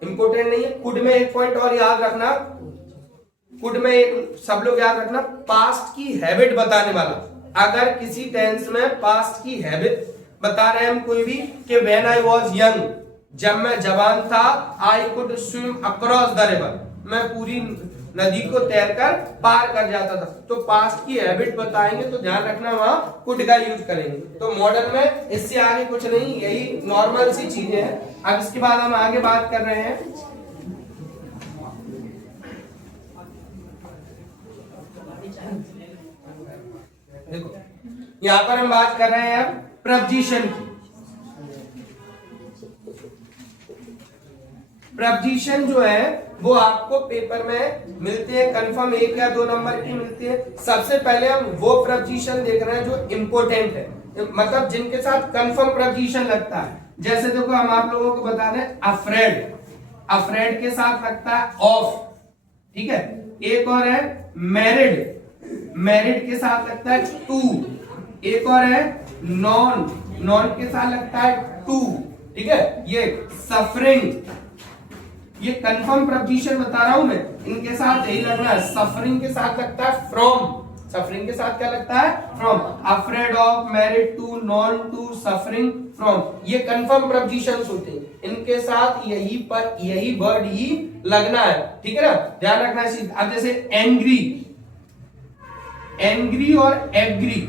इंपोर्टेंट नहीं है। कुड में एक पॉइंट और याद रखना, कुड में एक सब लोग याद रखना, पास्ट की हैबिट बताने वाला। अगर किसी टेंस में पास्ट की हैबिट बता रहे हैं हम कोई भी, कि व्हेन आई वाज यंग, जब मैं जवान था, I could swim across the river, मैं पूरी नदी को तैरकर पार कर जाता था, तो पास्ट की हैबिट बताएंगे तो ध्यान रखना वहां कुड का यूज करेंगे। तो मॉडर्न में इससे आगे कुछ नहीं, यही नॉर्मल सी चीजें हैं। अब इसके बाद हम आगे बात कर रहे हैं, देखो यहां पर हम बात कर रहे हैं प्रपोजिशन की। प्रपोजिशन जो है वो आपको पेपर में मिलते हैं, कंफर्म 1 या 2 नंबर की मिलती है। सबसे पहले हम वो प्रपोजिशन देख रहे हैं जो इंपॉर्टेंट है, मतलब जिनके साथ कंफर्म प्रपोजिशन लगता है। जैसे देखो हम आप लोगों को बता दें, अफ्रेड, अफ्रेड के साथ लगता है ऑफ, ठीक है। एक और है मैरिड, मैरिड के साथ लगता है टू। एक और है नॉन, नॉन के साथ लगता है टू, ठीक है। ये सफरिंग, ये कंफर्म प्रपोजिशन बता रहा हूं मैं, इनके साथ यही लगना है। सफरिंग के साथ लगता है फ्रॉम, सफरिंग के साथ क्या लगता है, from. Afraid of, married to, known to, suffering from, ये कंफर्म प्रपोजिशंस होते हैं, इनके साथ यही पर यही वर्ड ही लगना है, ठीक है ना, ध्यान रखना है। अब जैसे एंग्री, एंग्री और एग्री,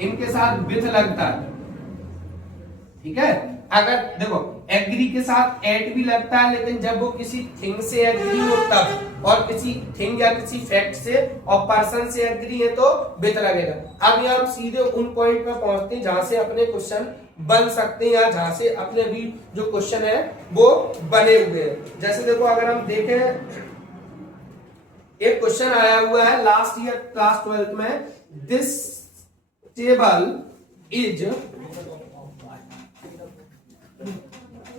इनके साथ विथ लगता है, ठीक है। अगर देखो एग्री के साथ एट भी लगता है, लेकिन जब वो किसी थिंग से एग्री हो तब, और किसी थिंग या किसी फैक्ट से और पर्सन से एग्री है तो विथ लगेगा। अब यहाँ हम सीधे उन पॉइंट पर पहुंचते हैं जहां से अपने क्वेश्चन बन सकते हैं, या जहां से अपने भी जो क्वेश्चन है वो बने हुए हैं। जैसे देखो अगर हम देखें, एक क्वेश्चन आया हुआ है लास्ट ईयर क्लास 12th में, this table is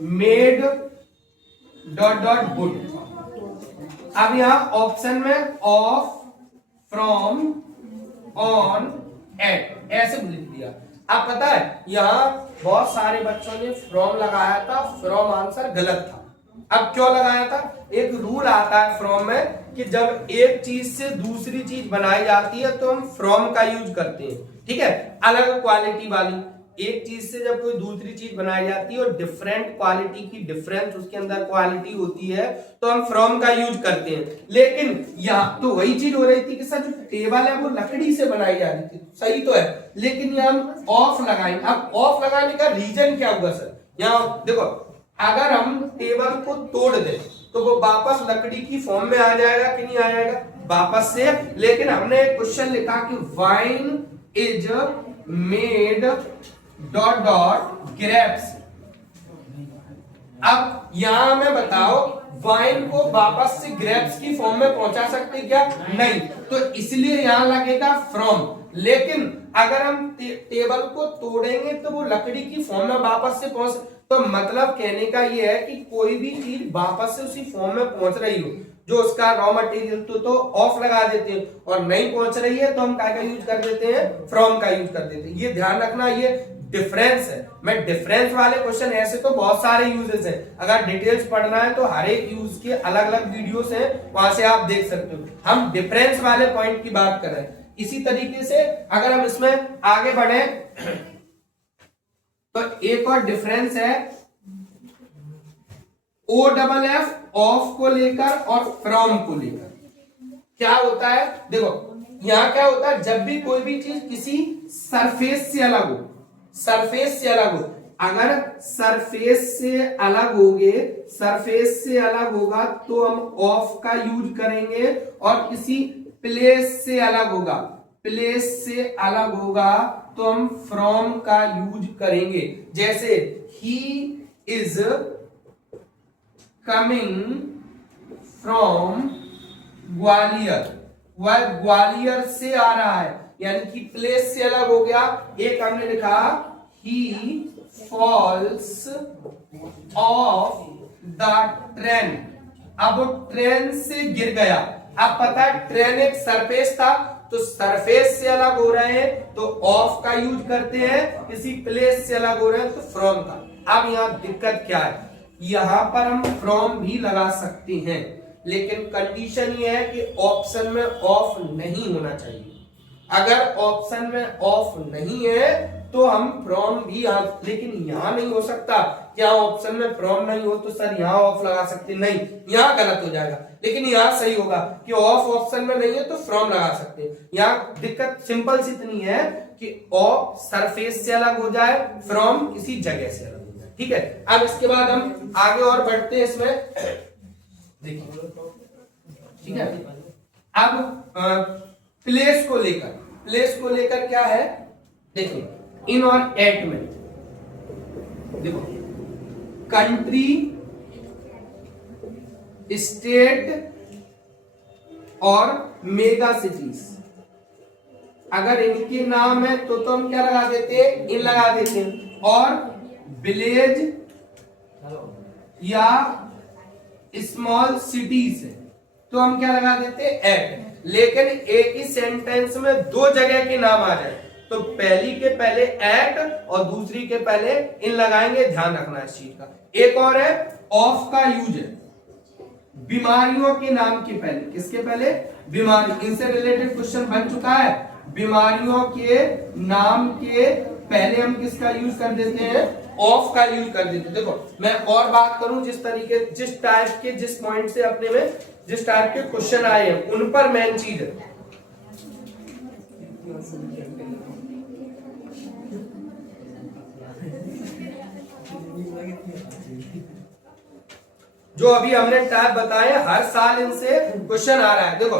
made dot dot would. अब यहां ऑप्शन में ऑफ, फ्रॉम, ऑन, एट ऐसे लिख दिया। अब पता है यहाँ बहुत सारे बच्चों ने फ्रॉम लगाया था, फ्रॉम आंसर गलत था। अब क्यों लगाया था? एक रूल आता है फ्रॉम में कि जब एक चीज से दूसरी चीज बनाई जाती है तो हम फ्रॉम का यूज करते हैं, ठीक है, अलग क्वालिटी वाली। एक चीज से जब कोई दूसरी चीज बनाई जाती है और डिफरेंट क्वालिटी की डिफरेंस उसके अंदर क्वालिटी होती है तो हम फ्रॉम का यूज करते हैं। लेकिन यहाँ तो वही चीज हो रही थी कि सर जो टेबल है वो लकड़ी से बनाई जा रही थी, सही तो है, लेकिन यहाँ हम ऑफ लगाएंगे। अब ऑफ लगाने का रीजन क्या होगा सर? यहाँ देखो, अगर हम टेबल को तोड़ दें तो वो वापस लकड़ी की फॉर्म में आ जाएगा कि नहीं आ जाएगा? वापस से। लेकिन हमने एक क्वेश्चन लिखा कि wine is made dot dot grapes. अब यहां हमें बताओ वाइन को वापस से ग्रेप्स की फॉर्म में पहुंचा सकते क्या? नहीं, तो इसलिए यहां लगेगा फ्रॉम। लेकिन अगर हम टेबल को तोड़ेंगे तो वो लकड़ी की फॉर्म में वापस से पहुंच, तो मतलब कहने का ये है कि कोई भी चीज वापस से उसी फॉर्म में पहुंच रही हो जो उसका रॉ मटेरियल तो ऑफ लगा देते हैं, और नहीं पहुंच रही है तो हम क्या का यूज कर देते हैं? फ्रॉम का यूज कर देते हैं। ये ध्यान रखना, ये डिफरेंस है। मैं डिफरेंस वाले क्वेश्चन, ऐसे तो बहुत सारे यूजेस हैं, अगर डिटेल्स पढ़ना है तो हर एक यूज के अलग अलग वीडियोस हैं, वहां से आप देख सकते हो। हम डिफरेंस वाले पॉइंट की बात कर रहे हैं। इसी तरीके से अगर हम इसमें आगे बढ़े तो एक और डिफरेंस है OFF ऑफ को लेकर और फ्रॉम को लेकर। क्या होता है? देखो यहां क्या होता है, जब भी कोई भी चीज किसी सरफेस से अलग हो, सरफेस से अलग हो, अगर सरफेस से अलग होगे, सरफेस से अलग होगा तो हम ऑफ का यूज करेंगे, और किसी प्लेस से अलग होगा, प्लेस से अलग होगा तो हम फ्रॉम का यूज करेंगे। जैसे he is coming from Gwalior, वह ग्वालियर से आ रहा है, यानी कि प्लेस से अलग हो गया। एक हमने लिखा ही फॉल्स ऑफ द ट्रेन, अब वो ट्रेन से गिर गया। अब पता है ट्रेन एक सरफेस था, तो सरफेस से अलग हो रहे हैं तो ऑफ का यूज करते हैं, किसी प्लेस से अलग हो रहे हैं तो फ्रॉम का। अब यहां दिक्कत क्या है, यहां पर हम फ्रॉम भी लगा सकते हैं, लेकिन कंडीशन ये है कि ऑप्शन में ऑफ नहीं होना चाहिए। अगर ऑप्शन में ऑफ नहीं है तो हम फ्रॉम भी लेकिन यहां नहीं हो सकता। क्या ऑप्शन में फ्रॉम नहीं हो तो सर यहां ऑफ लगा सकते? नहीं, यहां गलत हो जाएगा, लेकिन यहां सही होगा कि ऑफ ऑप्शन में नहीं है तो फ्रॉम लगा सकते हैं। यहां दिक्कत सिंपल सी इतनी है कि ऑफ सरफेस से अलग हो जाए, फ्रॉम किसी जगह से अलग हो जाए, ठीक है। अब इसके बाद हम आगे और बढ़ते हैं इसमें, देखिए, ठीक है। अब प्लेस को लेकर, प्लेस को लेकर क्या है, देखिए, इन और एट में देखो, कंट्री, स्टेट और मेगा सिटीज, अगर इनके नाम है तो हम क्या लगा देते हैं? इन लगा देते हैं। और विलेज या स्मॉल सिटीज है तो हम क्या लगा देते हैं? एट। लेकिन एक ही सेंटेंस में दो जगह के नाम आ जाए तो पहली के पहले एट और दूसरी के पहले इन लगाएंगे, ध्यान रखना इस चीज का। एक और है ऑफ का यूज है बीमारियों के नाम के पहले, किसके पहले? बीमारी। इनसे रिलेटेड क्वेश्चन बन चुका है, बीमारियों के नाम के पहले हम किसका यूज कर देते हैं? ऑफ का यूज कर देते हैं। देखो मैं और बात करूं, जिस तरीके, जिस टाइप के, जिस पॉइंट से अपने में जिस टाइप के क्वेश्चन आए हैं उन पर मेन चीज है। जो अभी हमने टाइप बताए हर साल इनसे क्वेश्चन आ रहा है, देखो।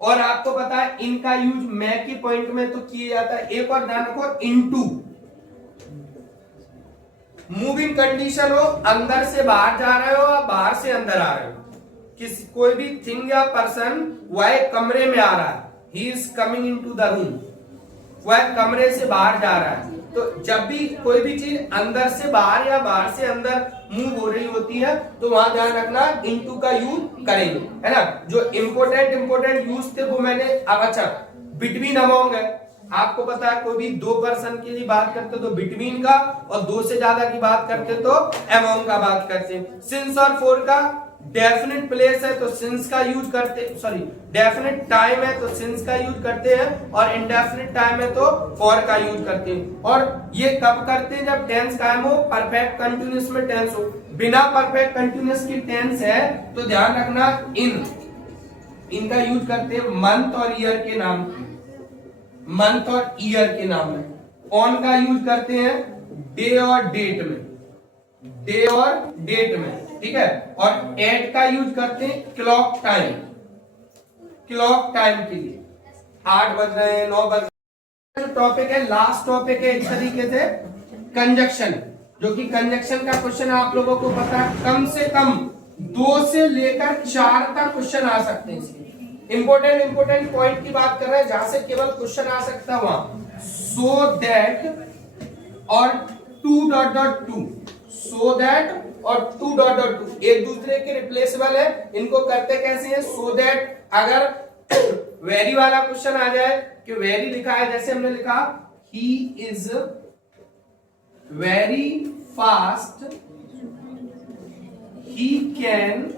और आपको पता है इनका यूज मैं के पॉइंट में तो किया जाता है। एक और ध्यान रखो, इनटू मूविंग कंडीशन हो, अंदर से बाहर जा रहे हो या बाहर से अंदर आ रहे हो, किसी कोई भी थिंग या पर्सन वह कमरे में आ रहा है, he is coming into the room, वह कमरे से बाहर जा रहा है। तो जब भी कोई भी चीज अंदर से बाहर या बाहर से अंदर मूव हो रही होती है तो वहां ध्यान रखना इनटू का यूज करेंगे, है ना। जो इंपोर्टेंट यूज थे वो मैंने, अब अच्छा, बिटवीन अमॉन्ग है, आपको पता है कोई भी दो पर्सन के लिए बात करते तो बिटवीन का, और दो से ज्यादा की बात करते तो अमोंग का बात करते हैं। सिंस और फॉर का डेफिनेट प्लेस है तो सिंस का यूज करते, सॉरी डेफिनेट टाइम है तो सिंस का यूज करते हैं, और इनडेफिनेट टाइम है तो फॉर का यूज करते हैं। और ये कब करते हैं? जब टेंस कायम हो, परफेक्ट कंटीन्यूअस में टेंस हो। बिना परफेक्ट कंटीन्यूअस की टेंस है तो ध्यान रखना इनका यूज करते हैं मंथ और ईयर के नाम, मंथ और ईयर के नाम में। ऑन का यूज करते हैं डे और डेट में, डे और डेट में, ठीक है। और एट का यूज करते हैं क्लॉक टाइम, क्लॉक टाइम के लिए 8 बज रहे हैं, 9 बज रहे हैं। टॉपिक है, लास्ट टॉपिक है एक तरीके से कंजक्शन, जो कि कंजक्शन का क्वेश्चन आप लोगों को पता है कम से कम 2 से लेकर 4 तक क्वेश्चन आ सकते हैं। इंपोर्टेंट पॉइंट की बात कर रहे हैं जहां से केवल क्वेश्चन आ सकता है वहां। सो दैट और टू, सो दैट और टू एक दूसरे के रिप्लेसेबल है। इनको करते कैसे हैं? सो दैट अगर वेरी वाला क्वेश्चन आ जाए कि वेरी लिखा है, जैसे हमने लिखा he is very fast, he can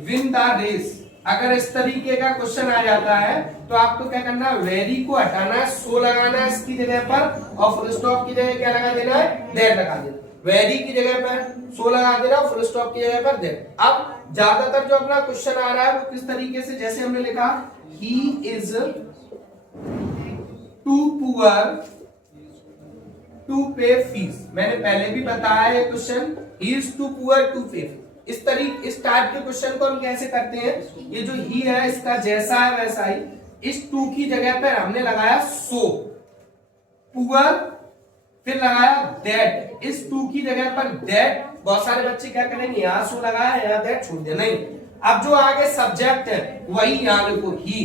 win the race. अगर इस तरीके का क्वेश्चन आ जाता है तो आपको क्या करना है? वेरी को हटाना है, सो लगाना है इसकी जगह पर, और फुल स्टॉप की जगह क्या लगा देना है? दैट लगा देना। वेरी की जगह पर सो लगा देना, फुल स्टॉप की जगह पर दैट। अब ज्यादातर जो अपना क्वेश्चन आ रहा है वो किस तरीके से, जैसे हमने लिखा he is too poor to pay fees. मैंने पहले भी बताया है question, he is too poor to pay. इस टाइप के क्वेश्चन को हम कैसे करते हैं? ये जो ही है इसका जैसा है वैसा ही, इस टू की जगह पर हमने लगाया सो, पुअर, फिर लगाया दैट, इस टू की जगह पर दैट। बहुत सारे बच्चे क्या करेंगे? यहाँ सो लगाया, यहाँ दैट छोड़ दिया। नहीं, अब जो आगे सब्जेक्ट है वही यहाँ लिखो ही।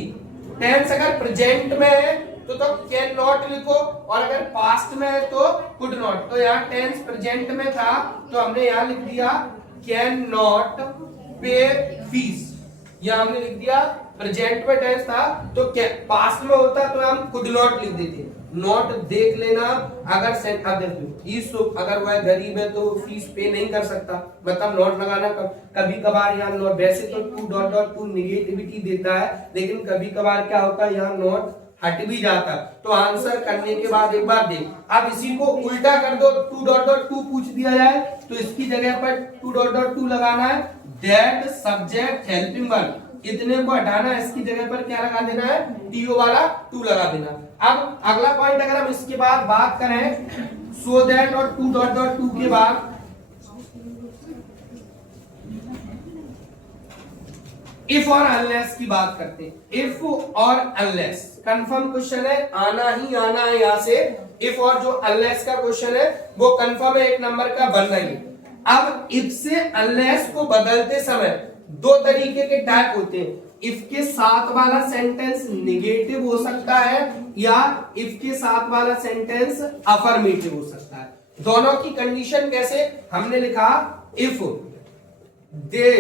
टेंस अगर प्रेजेंट में है तो कैन नॉट लिखो, और अगर पास्ट में है तो कुड नॉट। तो यहाँ टेंस प्रेजेंट में था तो हमने यहाँ लिख दिया कैन नॉट पे फीस। यहाँ हमने लिख दिया प्रेजेंट में टेंस था तो पास्ट में होता तो हम कुड नॉट लिख देते। नॉट देख लेना, अगर फीस तो अगर वह गरीब है तो फीस पे नहीं कर सकता, मतलब नॉट लगाना। कभी कभार यहाँ नॉट, वैसे तो टू निगेटिविटी देता है, लेकिन कभी कभार क्या होता है यहाँ नॉट हट भी जाता। तो आंसर करने के बाद एक बार देख, अब इसी को उल्टा कर दो, टू पूछ दिया जाए तो इसकी जगह पर टू लगाना है, दैट सब्जेक्ट हेल्पिंग वर्ब। इतने को हटाना है, इसकी जगह पर क्या लगा देना है? टीओ वाला टू लगा देना। अब अगला पॉइंट अगर हम इसके बाद बात करें, सो दैट और टू के बाद इफ और अनलेस की बात करते हैं। इफ और अनलेस कंफर्म क्वेश्चन है, आना ही आना है यहाँ से। इफ और जो अनलेस का क्वेश्चन है वो कंफर्म है, 1 नंबर का बन रही है। अब इफ से अनलेस को बदलते समय 2 तरीके के टाइप होते हैं। इफ के साथ वाला सेंटेंस निगेटिव हो सकता है, या इफ के साथ वाला सेंटेंस अफर्मेटिव हो सकता है। दोनों की कंडीशन कैसे? हमने लिखा if they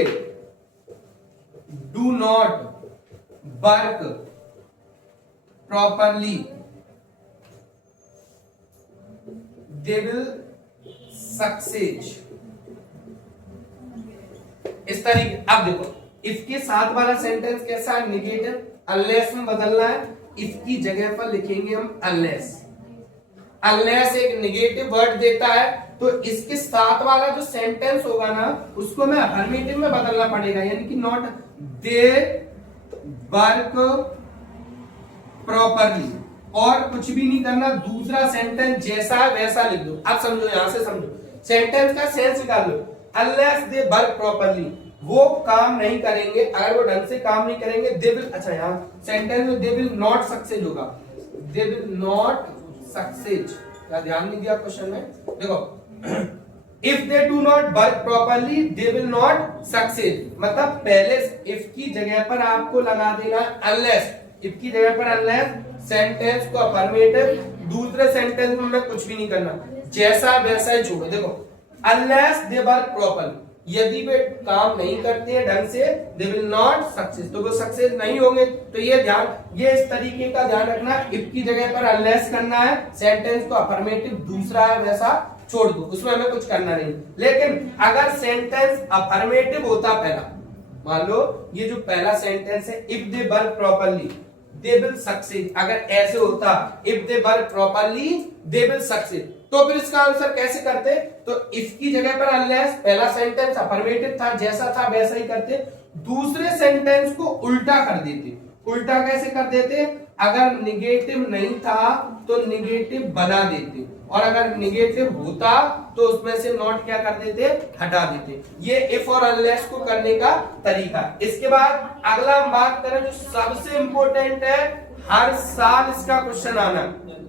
do not work properly they will success. इस तरीके, अब देखो इफ के साथ वाला सेंटेंस कैसा है? निगेटिव। अनलेस में बदलना है, इफ की जगह पर लिखेंगे हम अनलेस। अनलेस एक निगेटिव वर्ड देता है तो इसके साथ वाला जो सेंटेंस होगा ना उसको मैं अफर्मेटिव में बदलना पड़ेगा, यानी कि नॉट दे वर्क प्रॉपरली, और कुछ भी नहीं करना, दूसरा सेंटेंस जैसा है वैसा लिख दो। अब समझो, यहां से समझो, सेंटेंस का सेंस निकाल लो। अनलेस दे वर्क प्रॉपरली, वो काम नहीं करेंगे, अगर वो ढंग से काम नहीं करेंगे दे विल, अच्छा यहाँ सेंटेंस में दे विल नॉट सक्सेस होगा, दे विल नॉट सक्सेस। क्या ध्यान नहीं दिया क्वेश्चन में? देखो if they do not work properly they will not success, मतलब पहले इफ की जगह पर आपको लगा देना अनलेस। इफ की जगह पर अनलेस, सेंटेंस को अफर्मेटिव, दूसरे सेंटेंस में मैं कुछ भी नहीं करना, जैसा वैसा ही छोड़ो। देखो अनलेस दे वर्क प्रॉपरली, यदि वे काम नहीं करते हैं ढंग से, दे विल नॉट सक्सेस, तो वो सक्सेस नहीं होंगे। तो ये इस तरीके का ध्यान रखना, इफ की जगह पर अनलेस करना है, सेंटेंस को अफर्मेटिव दूसरा है वैसा छोड़ दो, उसमें हमें कुछ करना नहीं। लेकिन अगर सेंटेंस अफर्मेटिव होता पहला, मान लो ये जो पहला सेंटेंस है, if they work properly they will succeed, अगर ऐसे होता if they work properly they will succeed, तो फिर इसका आंसर कैसे करते? तो इफ की जगह पर अनलेस, पहला सेंटेंस अफर्मेटिव था, जैसा था वैसा ही करते, दूसरे सेंटेंस को उल्टा कर देते। उल्टा कैसे कर देते? अगर निगेटिव नहीं था तो निगेटिव बना देते, और अगर निगेटिव होता तो उसमें से नॉट क्या कर देते? हटा देते। ये इफ और अनलेस को करने का तरीका। इसके बाद अगला हम बात करें जो सबसे इंपॉर्टेंट है, हर साल इसका क्वेश्चन आना,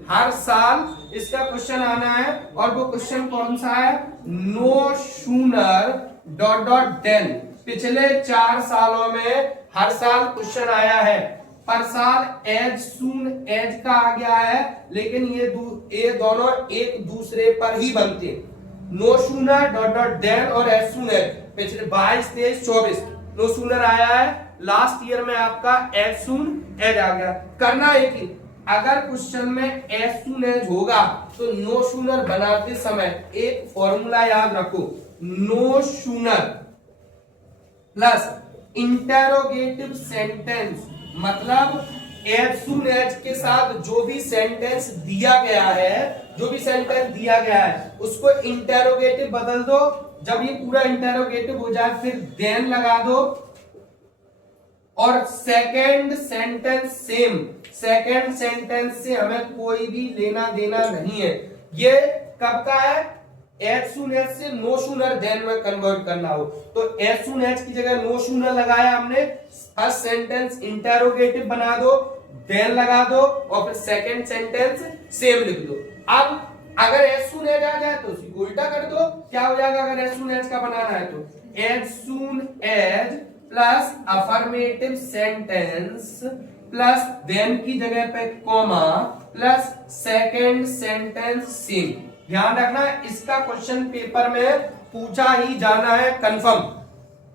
हर साल इसका क्वेश्चन आना है, और वो क्वेश्चन कौन सा है? No sooner dot dot than. पिछले 4 सालों में हर साल क्वेश्चन आया है, पर साल एज सून एज का आ गया है, लेकिन ये दोनों एक दूसरे पर ही बनते हैं। No sooner dot dot than और एज सून एज, पिछले 22, 23, 24 नो सूनर आया है, लास्ट ईयर में आपका एज सून एज आ गया। करना एक ही, अगर क्वेश्चन में एज सून एज होगा तो नो सूनर बनाते समय एक फॉर्मूला याद रखो, no sooner plus interrogative sentence, मतलब एज सून एज के साथ जो भी सेंटेंस दिया गया है, जो भी सेंटेंस दिया गया है उसको इंटेरोगेटिव बदल दो। जब ये पूरा इंटेरोगेटिव हो जाए फिर देन लगा दो, और second sentence same, second sentence से हमें कोई भी लेना देना नहीं है। ये कब का है? एज सून एज से नो सूनर देन में कन्वर्ट करना हो, तो एज सून एज की जगह नो सूनर लगाया हमने, फर्स्ट सेंटेंस इंटेरोगेटिव बना दो, देन लगा दो, और फिर सेकंड सेंटेंस सेम लिख दो। अब अगर एज सून एज आ जाए तो उसी को उल्टा कर दो, क्या हो जाएगा? अगर एज सून एज का बनाना है तो as soon as plus affirmative sentence plus than की जगह पे comma plus second sentence same. ध्यान रखना, इसका क्वेश्चन पेपर में पूछा ही जाना है, कंफर्म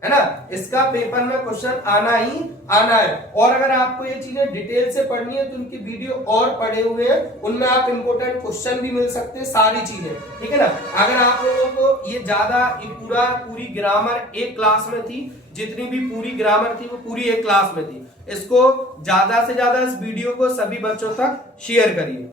है ना, इसका पेपर में क्वेश्चन आना ही आना है। और अगर आपको ये चीजें डिटेल से पढ़नी है तो उनकी वीडियो और पड़े हुए हैं, उनमें आप इंपोर्टेंट क्वेश्चन भी मिल सकते हैं, सारी चीजें, ठीक है ना। अगर आप लोगों को ये ज्यादा पूरी ग्रामर एक क्लास में थी, जितनी भी पूरी ग्रामर थी वो पूरी एक क्लास में थी, इसको ज्यादा से ज्यादा इस वीडियो को सभी बच्चों तक शेयर करिए।